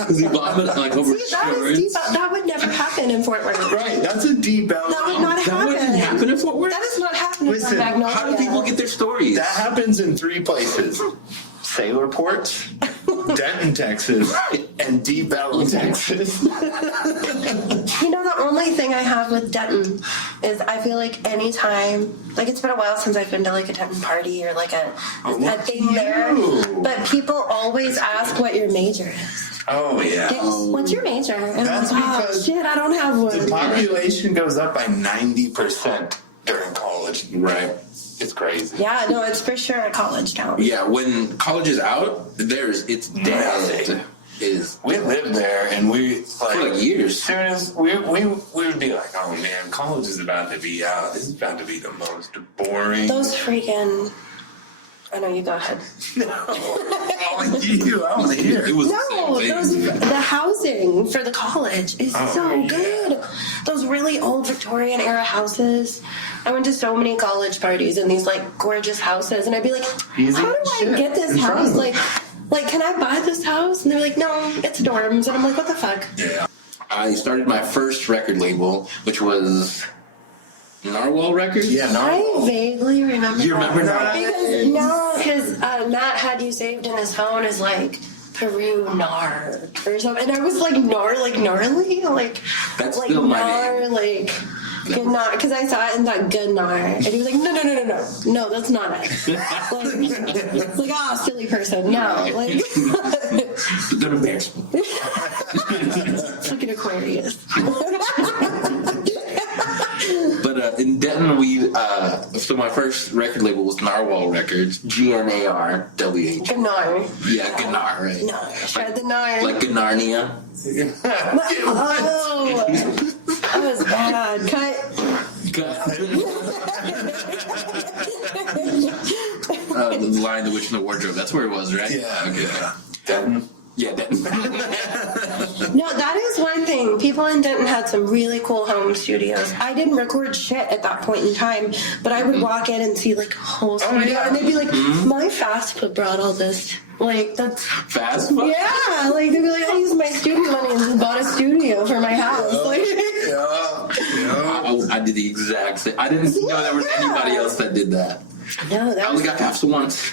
Because he vomited like over See, that is deep. shorts. That would never happen in Fort Worth. Right, that's a deep out. That would not That happen. wouldn't happen in Fort Worth. That is not happening Listen, in Magnolia. How do people get their stories? That happens in 3 places. Sailor Port, Denton, Texas, and Deep Ellum, Texas. You know, the only thing I have with Denton is I feel like anytime, like it's been a while since I've been to like a Denton party or like a thing there, but people always ask what your major is. Oh, yeah. What's your major? And That's I'm like, oh because shit, I don't have one. The population goes up by 90% during college. Right. It's crazy. Yeah, no, it's for sure a college town. Yeah, when college is out, it's dead. Nothing. Is We lived there, and we for like years. As soon as we would be like, oh man, college is about to be out. This is about to be the most boring. Those freaking. I know, you go ahead. I want to hear. It was No, the same thing. the housing for the college is so yeah. good. Those really old Victorian era houses. I went to so many college parties in these like gorgeous houses, and I'd be like, Easy how do I shit get this in front house? of them. Like, can I buy this house? And they're like, no, it's dorms. And I'm like, what the fuck? Yeah. I started my first record label, which was Narwhal Records. Yeah, I vaguely remember. You remember that. Narwhal? Because now his Matt had you saved in his phone is like Peru Nar or something. And I was like, Nar, like gnarly? Like, That's like still my Nar, name. like, Gnar. Because I saw it and thought Gunnar. And he was like, no. No, that's not it. Like, it's like, silly person. No. Like, Don't embarrass me. it's like an Aquarius. But in Denton, so my first record label was Narwhal Records, Gnarwh. Gnar. Yeah, Gnar, right? No, try the Nar. Like Gnarnia. Oh, that was bad. Cut. The Lion, the Witch, and the Wardrobe. That's where it was, right? Yeah. Okay. Denton. Yeah, Denton. No, that is one thing. People in Denton had some really cool home studios. I didn't record shit at that point in time, but I would walk in and see like a whole studio, yeah. and they'd be like, "My fast food brought all this." Like that's Fast food? yeah. Like they'd be like, "I used my student money and just bought a studio for my house." Like, I did the exact same. I didn't know there was anybody else that did that. no, I that only was got paps once.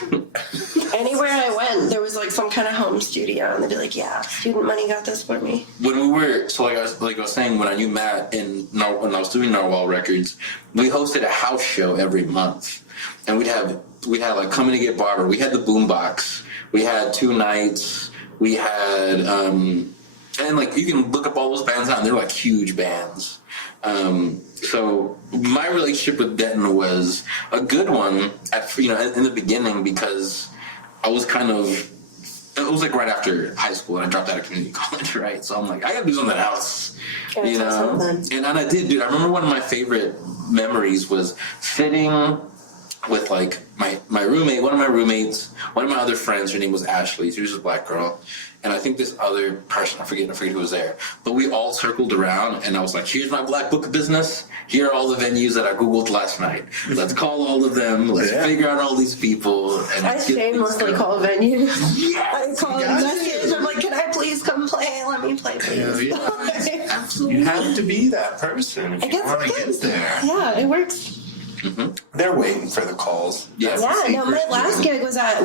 anywhere I went. There was like some kind of home studio, and they'd be like, "Yeah, student money got this for me." When we were, so like I was saying, when I knew Matt when I was doing Narwhal Records, we hosted a house show every month, and we'd have like Coming to Get Barber. We had the Boombox. We had Two Nights. We had and like you can look up all those bands out, and they're like huge bands. So my relationship with Denton was a good one in the beginning because I was it was like right after high school and I dropped out of community college, right? So I'm like, I gotta do something else, Gotta do something. And I did, dude. I remember one of my favorite memories was sitting with like my roommate, one of my roommates, one of my other friends. Her name was Ashley. She was a black girl. And I think this other person, I forget who was there, but we all circled around and I was like, here's my black book of business. Here are all the venues that I Googled last night. Let's call all of them. Let's figure out all these people. And I shamelessly call venues. Yes, I call you them got messages. I'm like, can I please come play? Let me play, please. Yeah. absolutely. You have to be that person if I you guess want to it get is. there. Yeah, it works. They're waiting for the calls. Yeah. Yeah, no, my last gig was at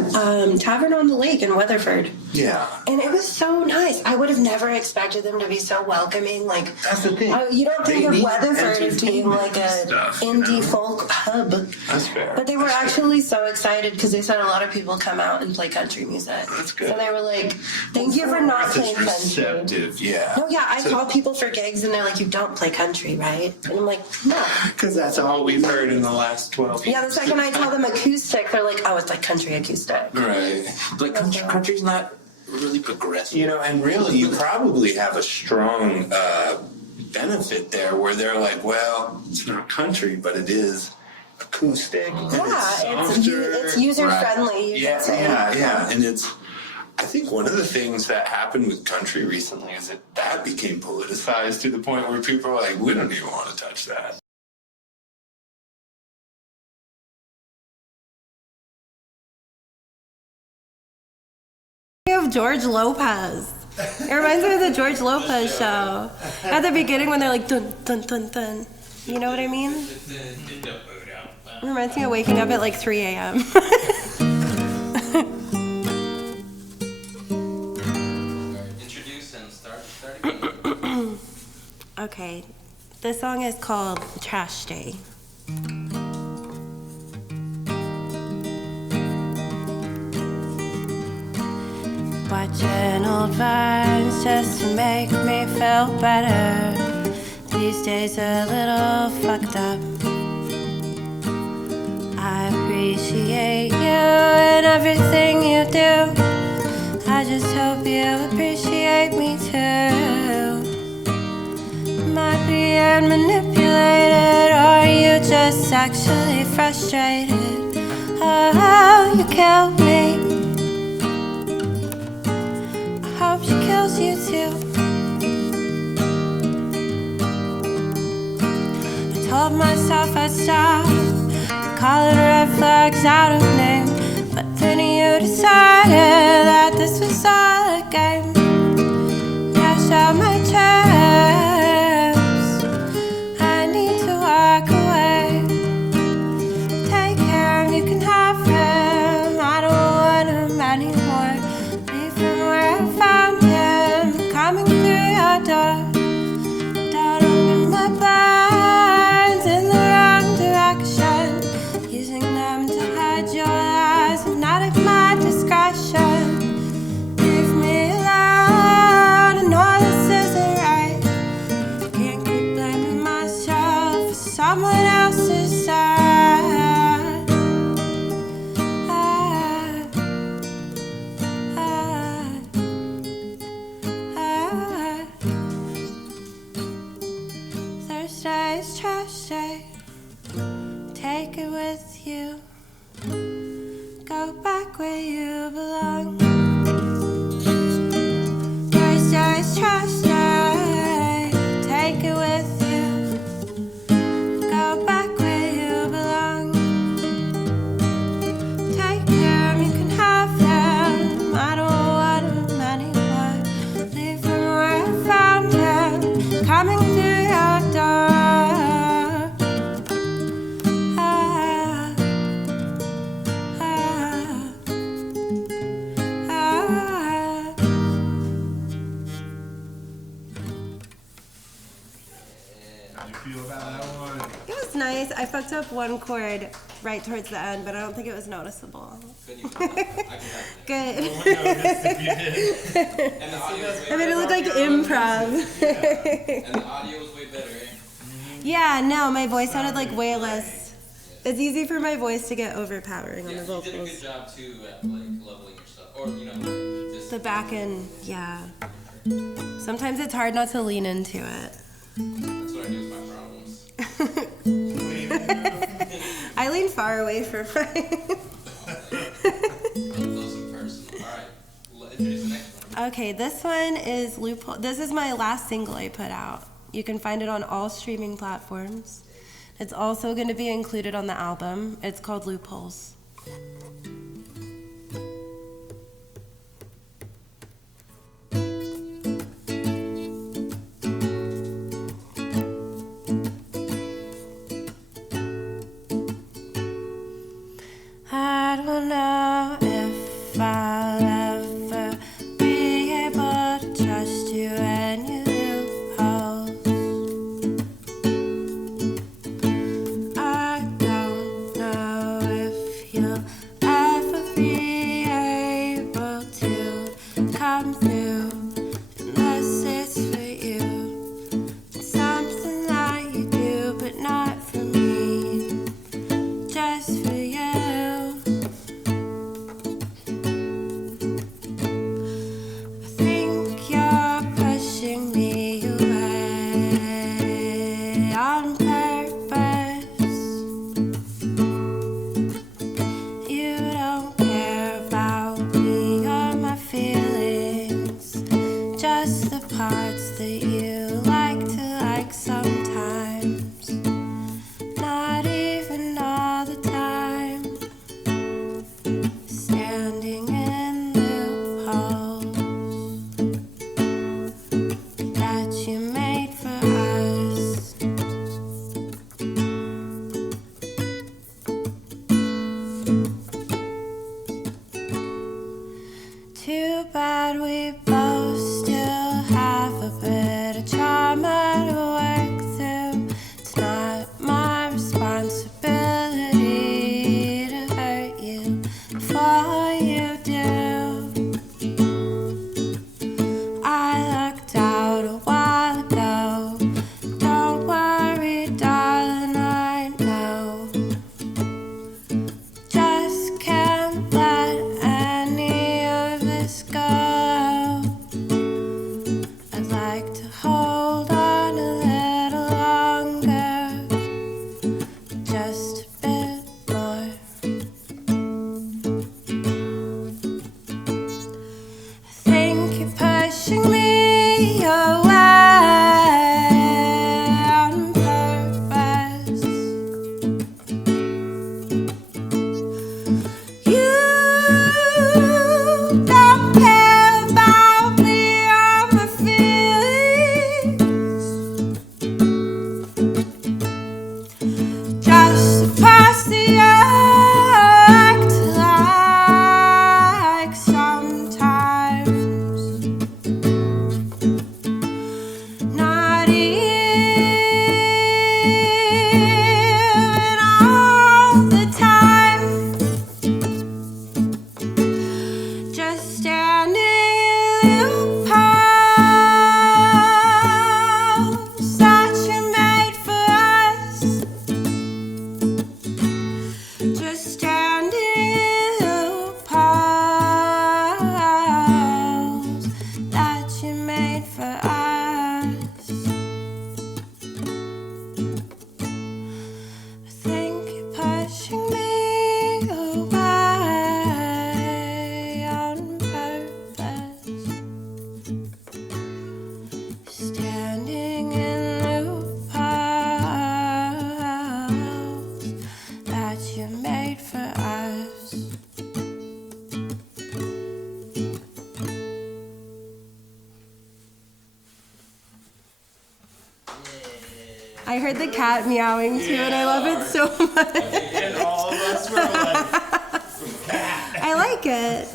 Tavern on the Lake in Weatherford. Yeah. And it was so nice. I would have never expected them to be so welcoming. Like, That's the thing. you don't They think of need Weatherford as being like a stuff, you indie know? folk hub. That's fair. But they were actually so excited because they said a lot of people come out and play country music. That's good. So they were like, thank you for not It's playing country. receptive, yeah. No, yeah, I So- call people for gigs and they're like, you don't play country, right? And I'm like, no. Because that's all we've heard in the last 12 years. Yeah, the second I tell them acoustic, they're like, oh, it's like country acoustic. Right. Like country's not really progressive. You know, and really, you probably have a strong benefit there where they're like, well, it's not country, but it is acoustic. and Yeah, softer. it's user friendly. You Yeah, could say. yeah. And I think one of the things that happened with country recently is that became politicized to the point where people are like, we don't even want to touch that. Of George Lopez. It reminds me of the George Lopez show. At the beginning when they're like dun dun dun dun. You know what I mean? It reminds me of waking up at like 3 a.m. Introduce and start again. Okay. This song is called Trash Day. Watching old vines just to make me feel better. These days a little fucked up. I appreciate you and everything you do. I just hope you appreciate me too. Might be manipulated, or you just actually frustrated. Oh, you killed me. I hope she kills you too. I told myself I'd stop calling red flags out of name, but then you decided that this was all a game. Cash out my chips, I need to walk away. Take him, you can have him, I don't want him anymore. Leave him where Trash days, trash day. Take it with you. Go back where you belong. Thursday's trash day. Take it with you. Go back where you belong. Take them, you can have them. I don't want them anymore. Leave them where I found them. Coming through your door. It was nice. I fucked up one chord right towards the end, but I don't think it was noticeable. Good. I made it look like improv. And the audio was way better, eh? Yeah, no, my voice sounded like way less. It's easy for my voice to get overpowering on the vocals. You did a good job too at like leveling your stuff, or just The back end, yeah. Sometimes it's hard not to lean into it. That's what I do with my problems. I lean far away from mine. Those in person. All right, introduce the next one. Okay, this one is Loophole. This is my last single I put out. You can find it on all streaming platforms. It's also going to be included on the album. It's called Loopholes. I don't know if I'll ever be able to trust you and your loopholes. I don't know if you'll ever be able to come through unless it's for you. It's something that you do, but not for me, just for you. I think you're pushing me away on purpose. You don't care about me or my feelings, just the parts that you like to like sometimes. Not even all the time. Standing in loopholes that you made for us. I heard the cat meowing too, and I love it so much. And all of us were like, I like it.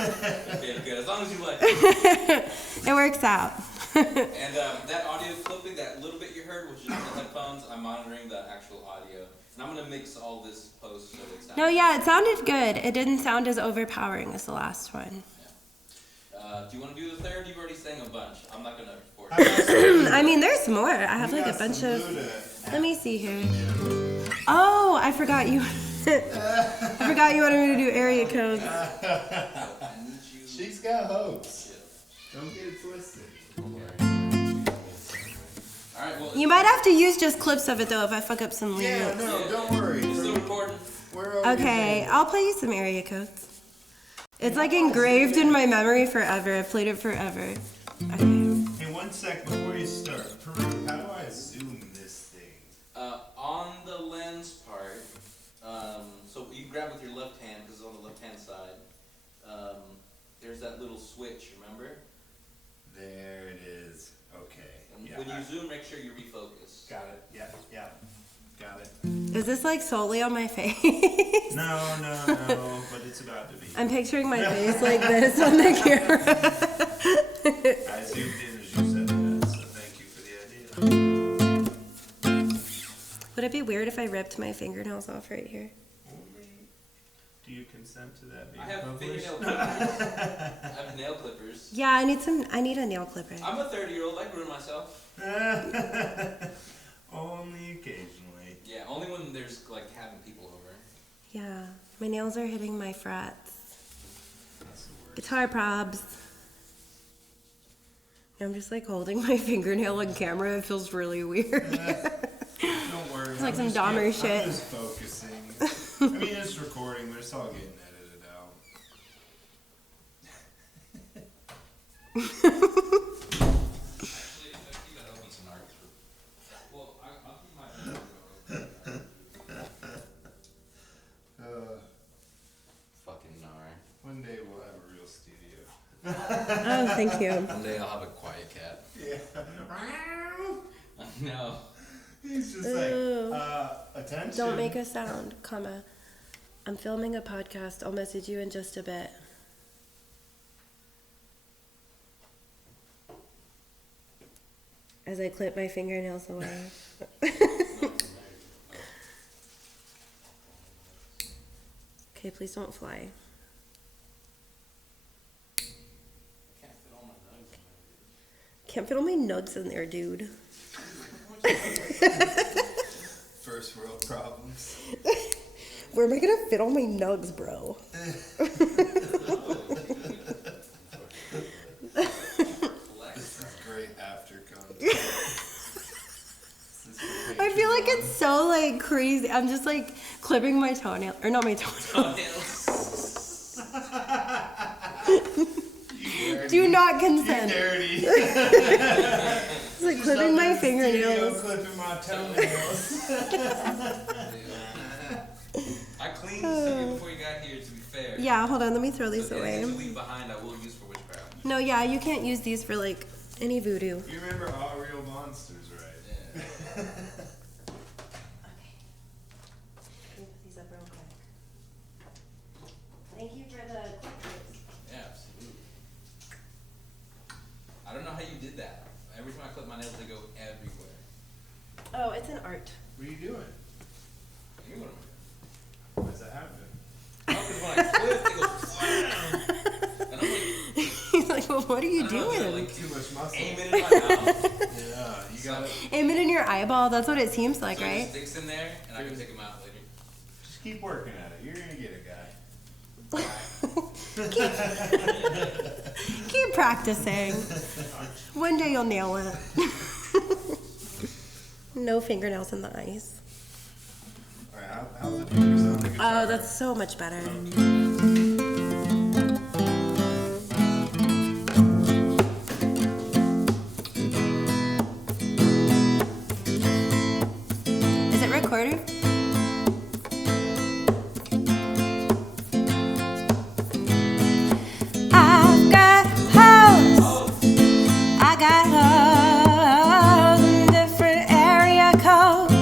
Okay, good. As long as you like it. It works out. And that audio clipping, that little bit you heard, which is in the headphones, I'm monitoring the actual audio. And I'm going to mix all this post so it sounds... No, yeah, it sounded good. It didn't sound as overpowering as the last one. Do you want to do the third? You've already sang a bunch. I'm not going to force I mean, there's more. I have like a bunch of... Let me see here. Oh, I forgot you... I forgot you wanted me to do area codes. she's got hopes. Don't get it twisted. Alright, well... You might have to use just clips of it though if I fuck up some lyrics. Yeah, no, don't worry. You're still recording? Okay, I'll play you some area codes. It's like engraved in my memory forever. I've played it forever. Okay. Hey, 1 sec before you start. Peru, how do I zoom this thing? On the lens part, so you grab with your left hand, because it's on the left-hand side. There's that little switch, remember? There it is. Okay. And Yeah, when you zoom, make sure you refocus. got it. Yeah, yeah. Got it. Is this like solely on my face? No, but it's about to be. I'm picturing my face like this on the camera. I zoomed in as you said that, so thank you for the idea. Would it be weird if I ripped my fingernails off right here? Do you consent to that being I have published? fingernail clippers. I have nail clippers. Yeah, I need a nail clipper. I'm a 30-year-old. I grew myself. Only occasionally. Yeah, only when there's like having people over. Yeah, my nails are hitting my frets. That's the worst. Guitar probs. I'm just like holding my fingernail on camera. It feels really weird. Don't worry. It's like I'm some Dahmer just, shit. I'm just focusing. I mean, it's recording, but it's all getting edited out. Actually, you gotta open some art. Well, I'll keep my fucking gnar. One day we'll have a real studio. Oh, thank you. One day I'll have a quiet cat. Yeah. No. He's just Ooh. like, attention. Don't make a sound, comma. I'm filming a podcast. I'll message you in just a bit. As I clip my fingernails away. Okay, please don't fly. Can't fit all my nugs in there, dude. First world problems. Where am I gonna fit all my nugs, bro? This is great after content. I feel like it's so like crazy. I'm just like clipping my toenail, or not my toenail. Do not consent. Dirty. It's like clipping my fingernails. Clipping my toenails. I cleaned the studio before you got here, to be fair. Yeah, hold on. Let me throw these So away. anything you leave behind, I will use for witchcraft. No, yeah, you can't use these for like any voodoo. You remember All Real Monsters, right? Yeah. These up real quick. Thank you for the clippers. Yeah, absolutely. I don't know how you did that. Every time I clip my nails, they go everywhere. Oh, it's an art. What are you doing? You know what Why does that happen? I'm doing? Because when I clip, they go wham! And I'm like, He's like, well, what are you I don't know, doing? like, Too much muscle. aim it in my mouth. Yeah, you got it. Aim it in your eyeball. That's what it seems like, So it right? just sticks in there, and I can take them out later. Just keep working at it. You're gonna get it, guy. Keep practicing. One day you'll nail it. No fingernails in the ice. Alright, how's the fingers on the guitar? Oh, that's so much better. Is it recording? I've got hoes. I got hoes in different area codes.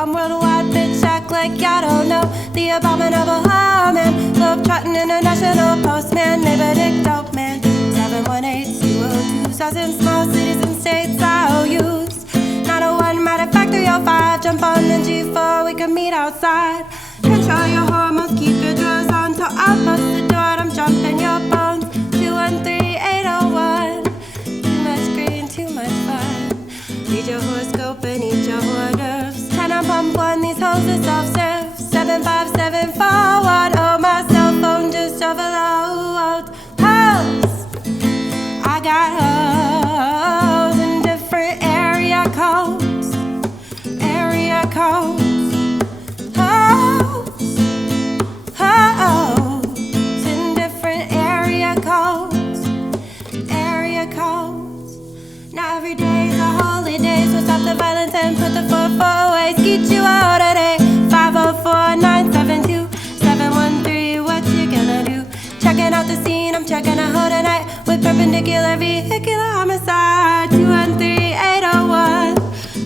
I'm worldwide, bitch, act like y'all don't know. The abominable man, love trotting international postman, neighbor dick dope man. 718-202, small cities and states I'll use. 901, matter of fact, 305, jump on the G4, we can meet outside. Control your hormones, keep your drawers on till I bust the door, I'm jumping your bones. 213-801, too much green, too much fun. Read your horoscope and eat your hors d'oeuvres. 10 on pump one, these hoes are self-serve. 75741, oh, my cell phone just overload. Hoes, I got hoes in different area codes. Area codes. Hoes in different area codes. Area codes. Now every day's a holiday, so stop the violence and put the 4-4 away. Skeet you out today. 504-972-713. What you gonna do? Checking out the scene, I'm checking out hoe tonight with perpendicular vehicular homicide. 213-801.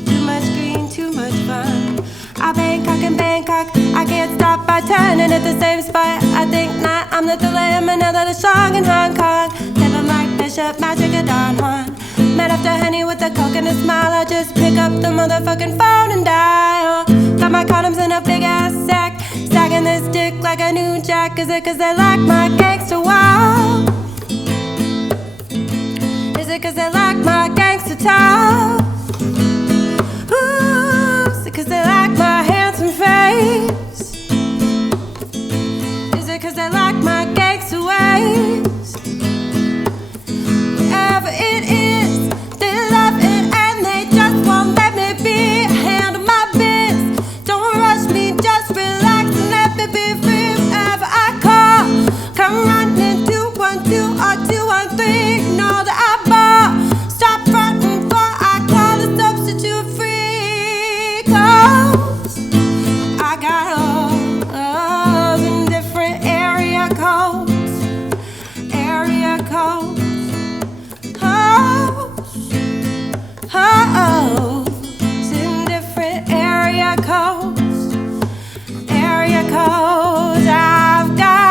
Too much green, too much fun. I Bangkok and Bangkok, I can't stop by turning at the same spot. I think not, I'm the thriller in Manila, the strong in Hong Kong. Never Mike Bishop, magic of Don Juan. Met after Henny with a coke and a smile. I just pick up the motherfucking phone and dial. Got my condoms in a big ass sack, sagging this dick like a new jack. Is it cause they like my gangster wow? Is it cause they like my gangster talk? Ooh, is it cause they like my handsome face? Is it cause they like my gangster ways? Whatever it is, they love it and they just won't let me be. Handle my biz, don't rush me, just relax and let me be free. Whenever I call, come running 212 or 213. Know that I ball, stop fronting for I call a substitute free. Cause I got hoes in different area codes. Area codes. Hoes in different area codes. Area codes. I've got.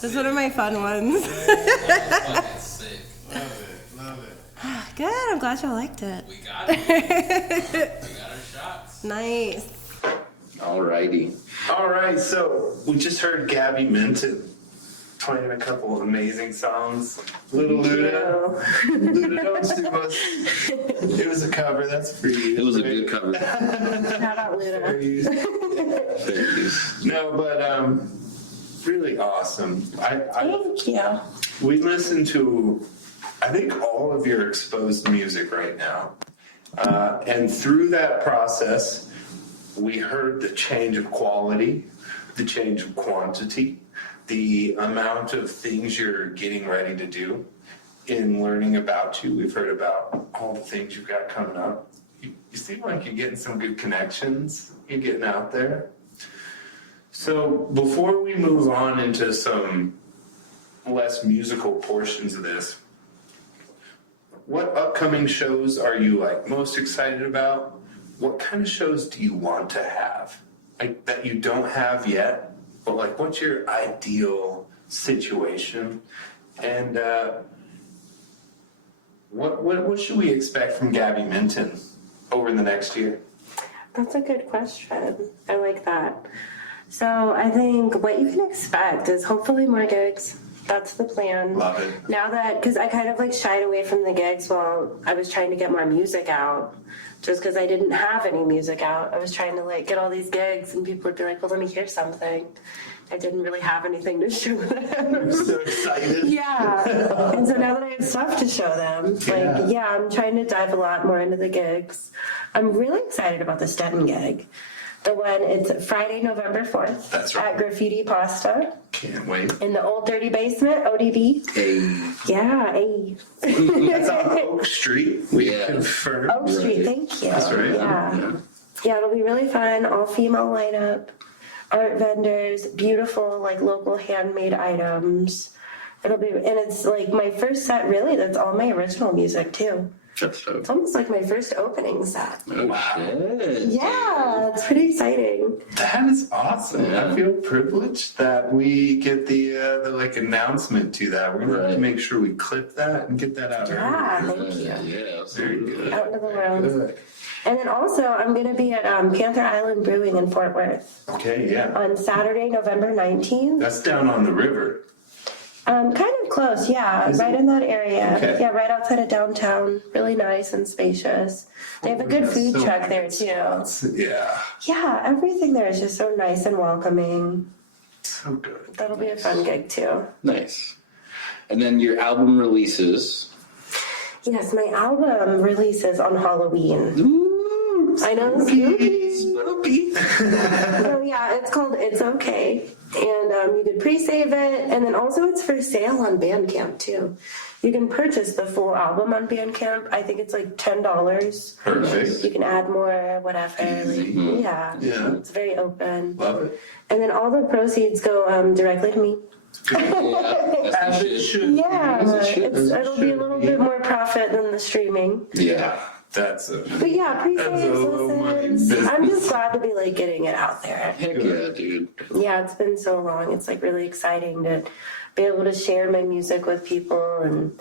That's one of my fun ones. Love it. Good, I'm glad y'all liked it. We got it. We got our shots. Nice. Alrighty. All right, so we just heard Gabby Minton playing a couple of amazing songs. Little Luda. Luda, don't sue us. It was a cover, that's for you. It was a good cover. Shout out For Luda. you. Thank you. No, but really awesome. Thank you. We listened to, I think, all of your exposed music right now. And through that process, we heard the change of quality, the change of quantity, the amount of things you're getting ready to do in learning about you. We've heard about all the things you've got coming up. You seem like you're getting some good connections. You're getting out there. So before we move on into some less musical portions of this, what upcoming shows are you like most excited about? What kind of shows do you want to have, like, that you don't have yet? But like, what's your ideal situation? And what should we expect from Gabby Minton over the next year? That's a good question. I like that. So I think what you can expect is hopefully more gigs. That's the plan. Love it. Now that, because I kind of like shied away from the gigs while I was trying to get more music out, just because I didn't have any music out. I was trying to like get all these gigs and people would be like, well, let me hear something. I didn't really have anything to show them. I'm so excited. Yeah. And so now that I have stuff to show them, I'm trying to dive a lot more into the gigs. I'm really excited about the Stetton gig. The one, it's Friday, November 4th. That's right. At Graffiti Pasta. Can't wait. In the old dirty basement, ODB. Hey. Yeah, hey. That's on Oak Street. We Yeah. confirm. Oak Street, thank you. That's right. Yeah, it'll be really fun. All female lineup, art vendors, beautiful like local handmade items, It'll be, and it's like my first set, really, that's all my original music too. That's dope. It's almost like my first opening set. Oh, shit. Yeah, it's pretty exciting. That is awesome. Yeah. I feel privileged that we get the like announcement to that. We're gonna have to Right. make sure we clip that and get that out. Yeah, early. thank you. Yeah, Very absolutely. good. Out into the world. Good. And then also, I'm going to be at Panther Island Brewing in Fort Worth Okay, yeah. on Saturday, November 19th. That's down on the river. Kind of close, yeah, Is right it? in that area. Okay. Yeah, right outside of downtown. Really nice and spacious. They have a good That's food so truck there nice too. spots. Yeah. Yeah, everything there is just so nice and welcoming. So good. That'll be a fun gig too. Nice. And then your album releases. Yes, my album releases on Halloween. Ooh, I know, spooky, spooky. So yeah, it's called It's Okay. And you could pre-save it. And then also it's for sale on Bandcamp too. You can purchase the full album on Bandcamp. I think it's like $10. Perfect. You can add more, whatever. Easy. Yeah. Yeah. It's very open. Love it. And then all the proceeds go directly to me. Yeah, As that's it the shit. should. Yeah. As it should. It'll be a little bit more profit than the streaming. Yeah. That's a. But yeah, That's a pre-saves, low money listens. business. I'm just glad to be like getting it out there. Heck yeah, dude. Yeah, it's been so long. It's like really exciting to be able to share my music with people, and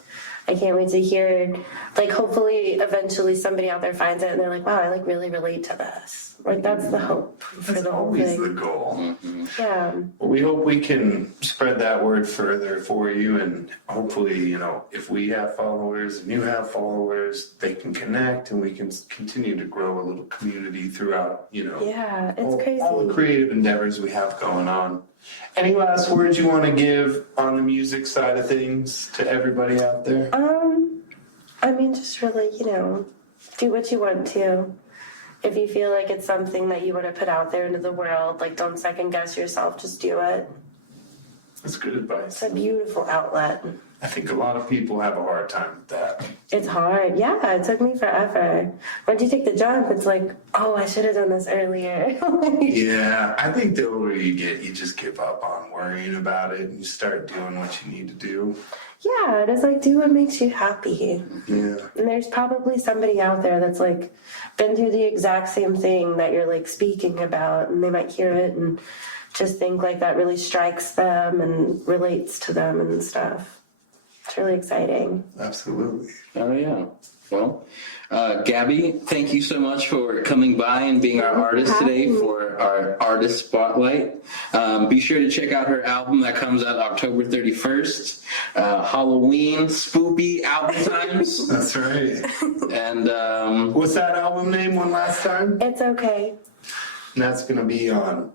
I can't wait to hear, like, hopefully eventually somebody out there finds it and they're like, wow, I like really relate to this. Like, that's the hope for That's the whole always thing. the goal. Yeah. Well, we hope we can spread that word further for you, and hopefully, you know, if we have followers and you have followers, they can connect, and we can continue to grow a little community throughout, you know, Yeah, it's crazy. all the creative endeavors we have going on. Any last words you want to give on the music side of things to everybody out there? I mean, just really, you know, do what you want to. If you feel like it's something that you want to put out there into the world, like, don't second guess yourself, just do it. That's good advice. It's a beautiful outlet. I think a lot of people have a hard time with that. It's hard. Yeah, it took me forever. Once you take the jump, it's like, oh, I should have done this earlier. Yeah, I think the older you get, you just give up on worrying about it and you start doing what you need to do. Yeah, it is like, do what makes you happy. Yeah. And there's probably somebody out there that's like been through the exact same thing that you're like speaking about, and they might hear it and just think like that really strikes them and relates to them and stuff. It's really exciting. Absolutely. Oh yeah. Well, Gabby, thank you so much for coming by and being our artist today for our artist spotlight. Be sure to check out her album that comes out October 31st. Halloween, spoopy album times. That's right. And What's that album name one last time? It's okay. And that's going to be on.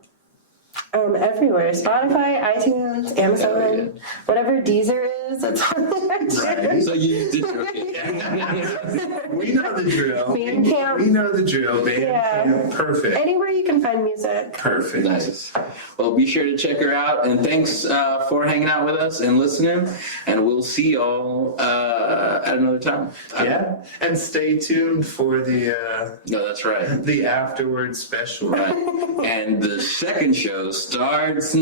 Everywhere. Spotify, iTunes, Amazon, whatever Deezer is, it's on there. Right. so you did okay. We know the drill. Bandcamp. We know the drill. Bandcamp. Yeah. Perfect. Anywhere you can find music. Perfect. Nice. Well, be sure to check her out. And thanks for hanging out with us and listening. And we'll see y'all at another time. Yeah. And stay tuned for No, that's right. the afterward special. Right. And the second show starts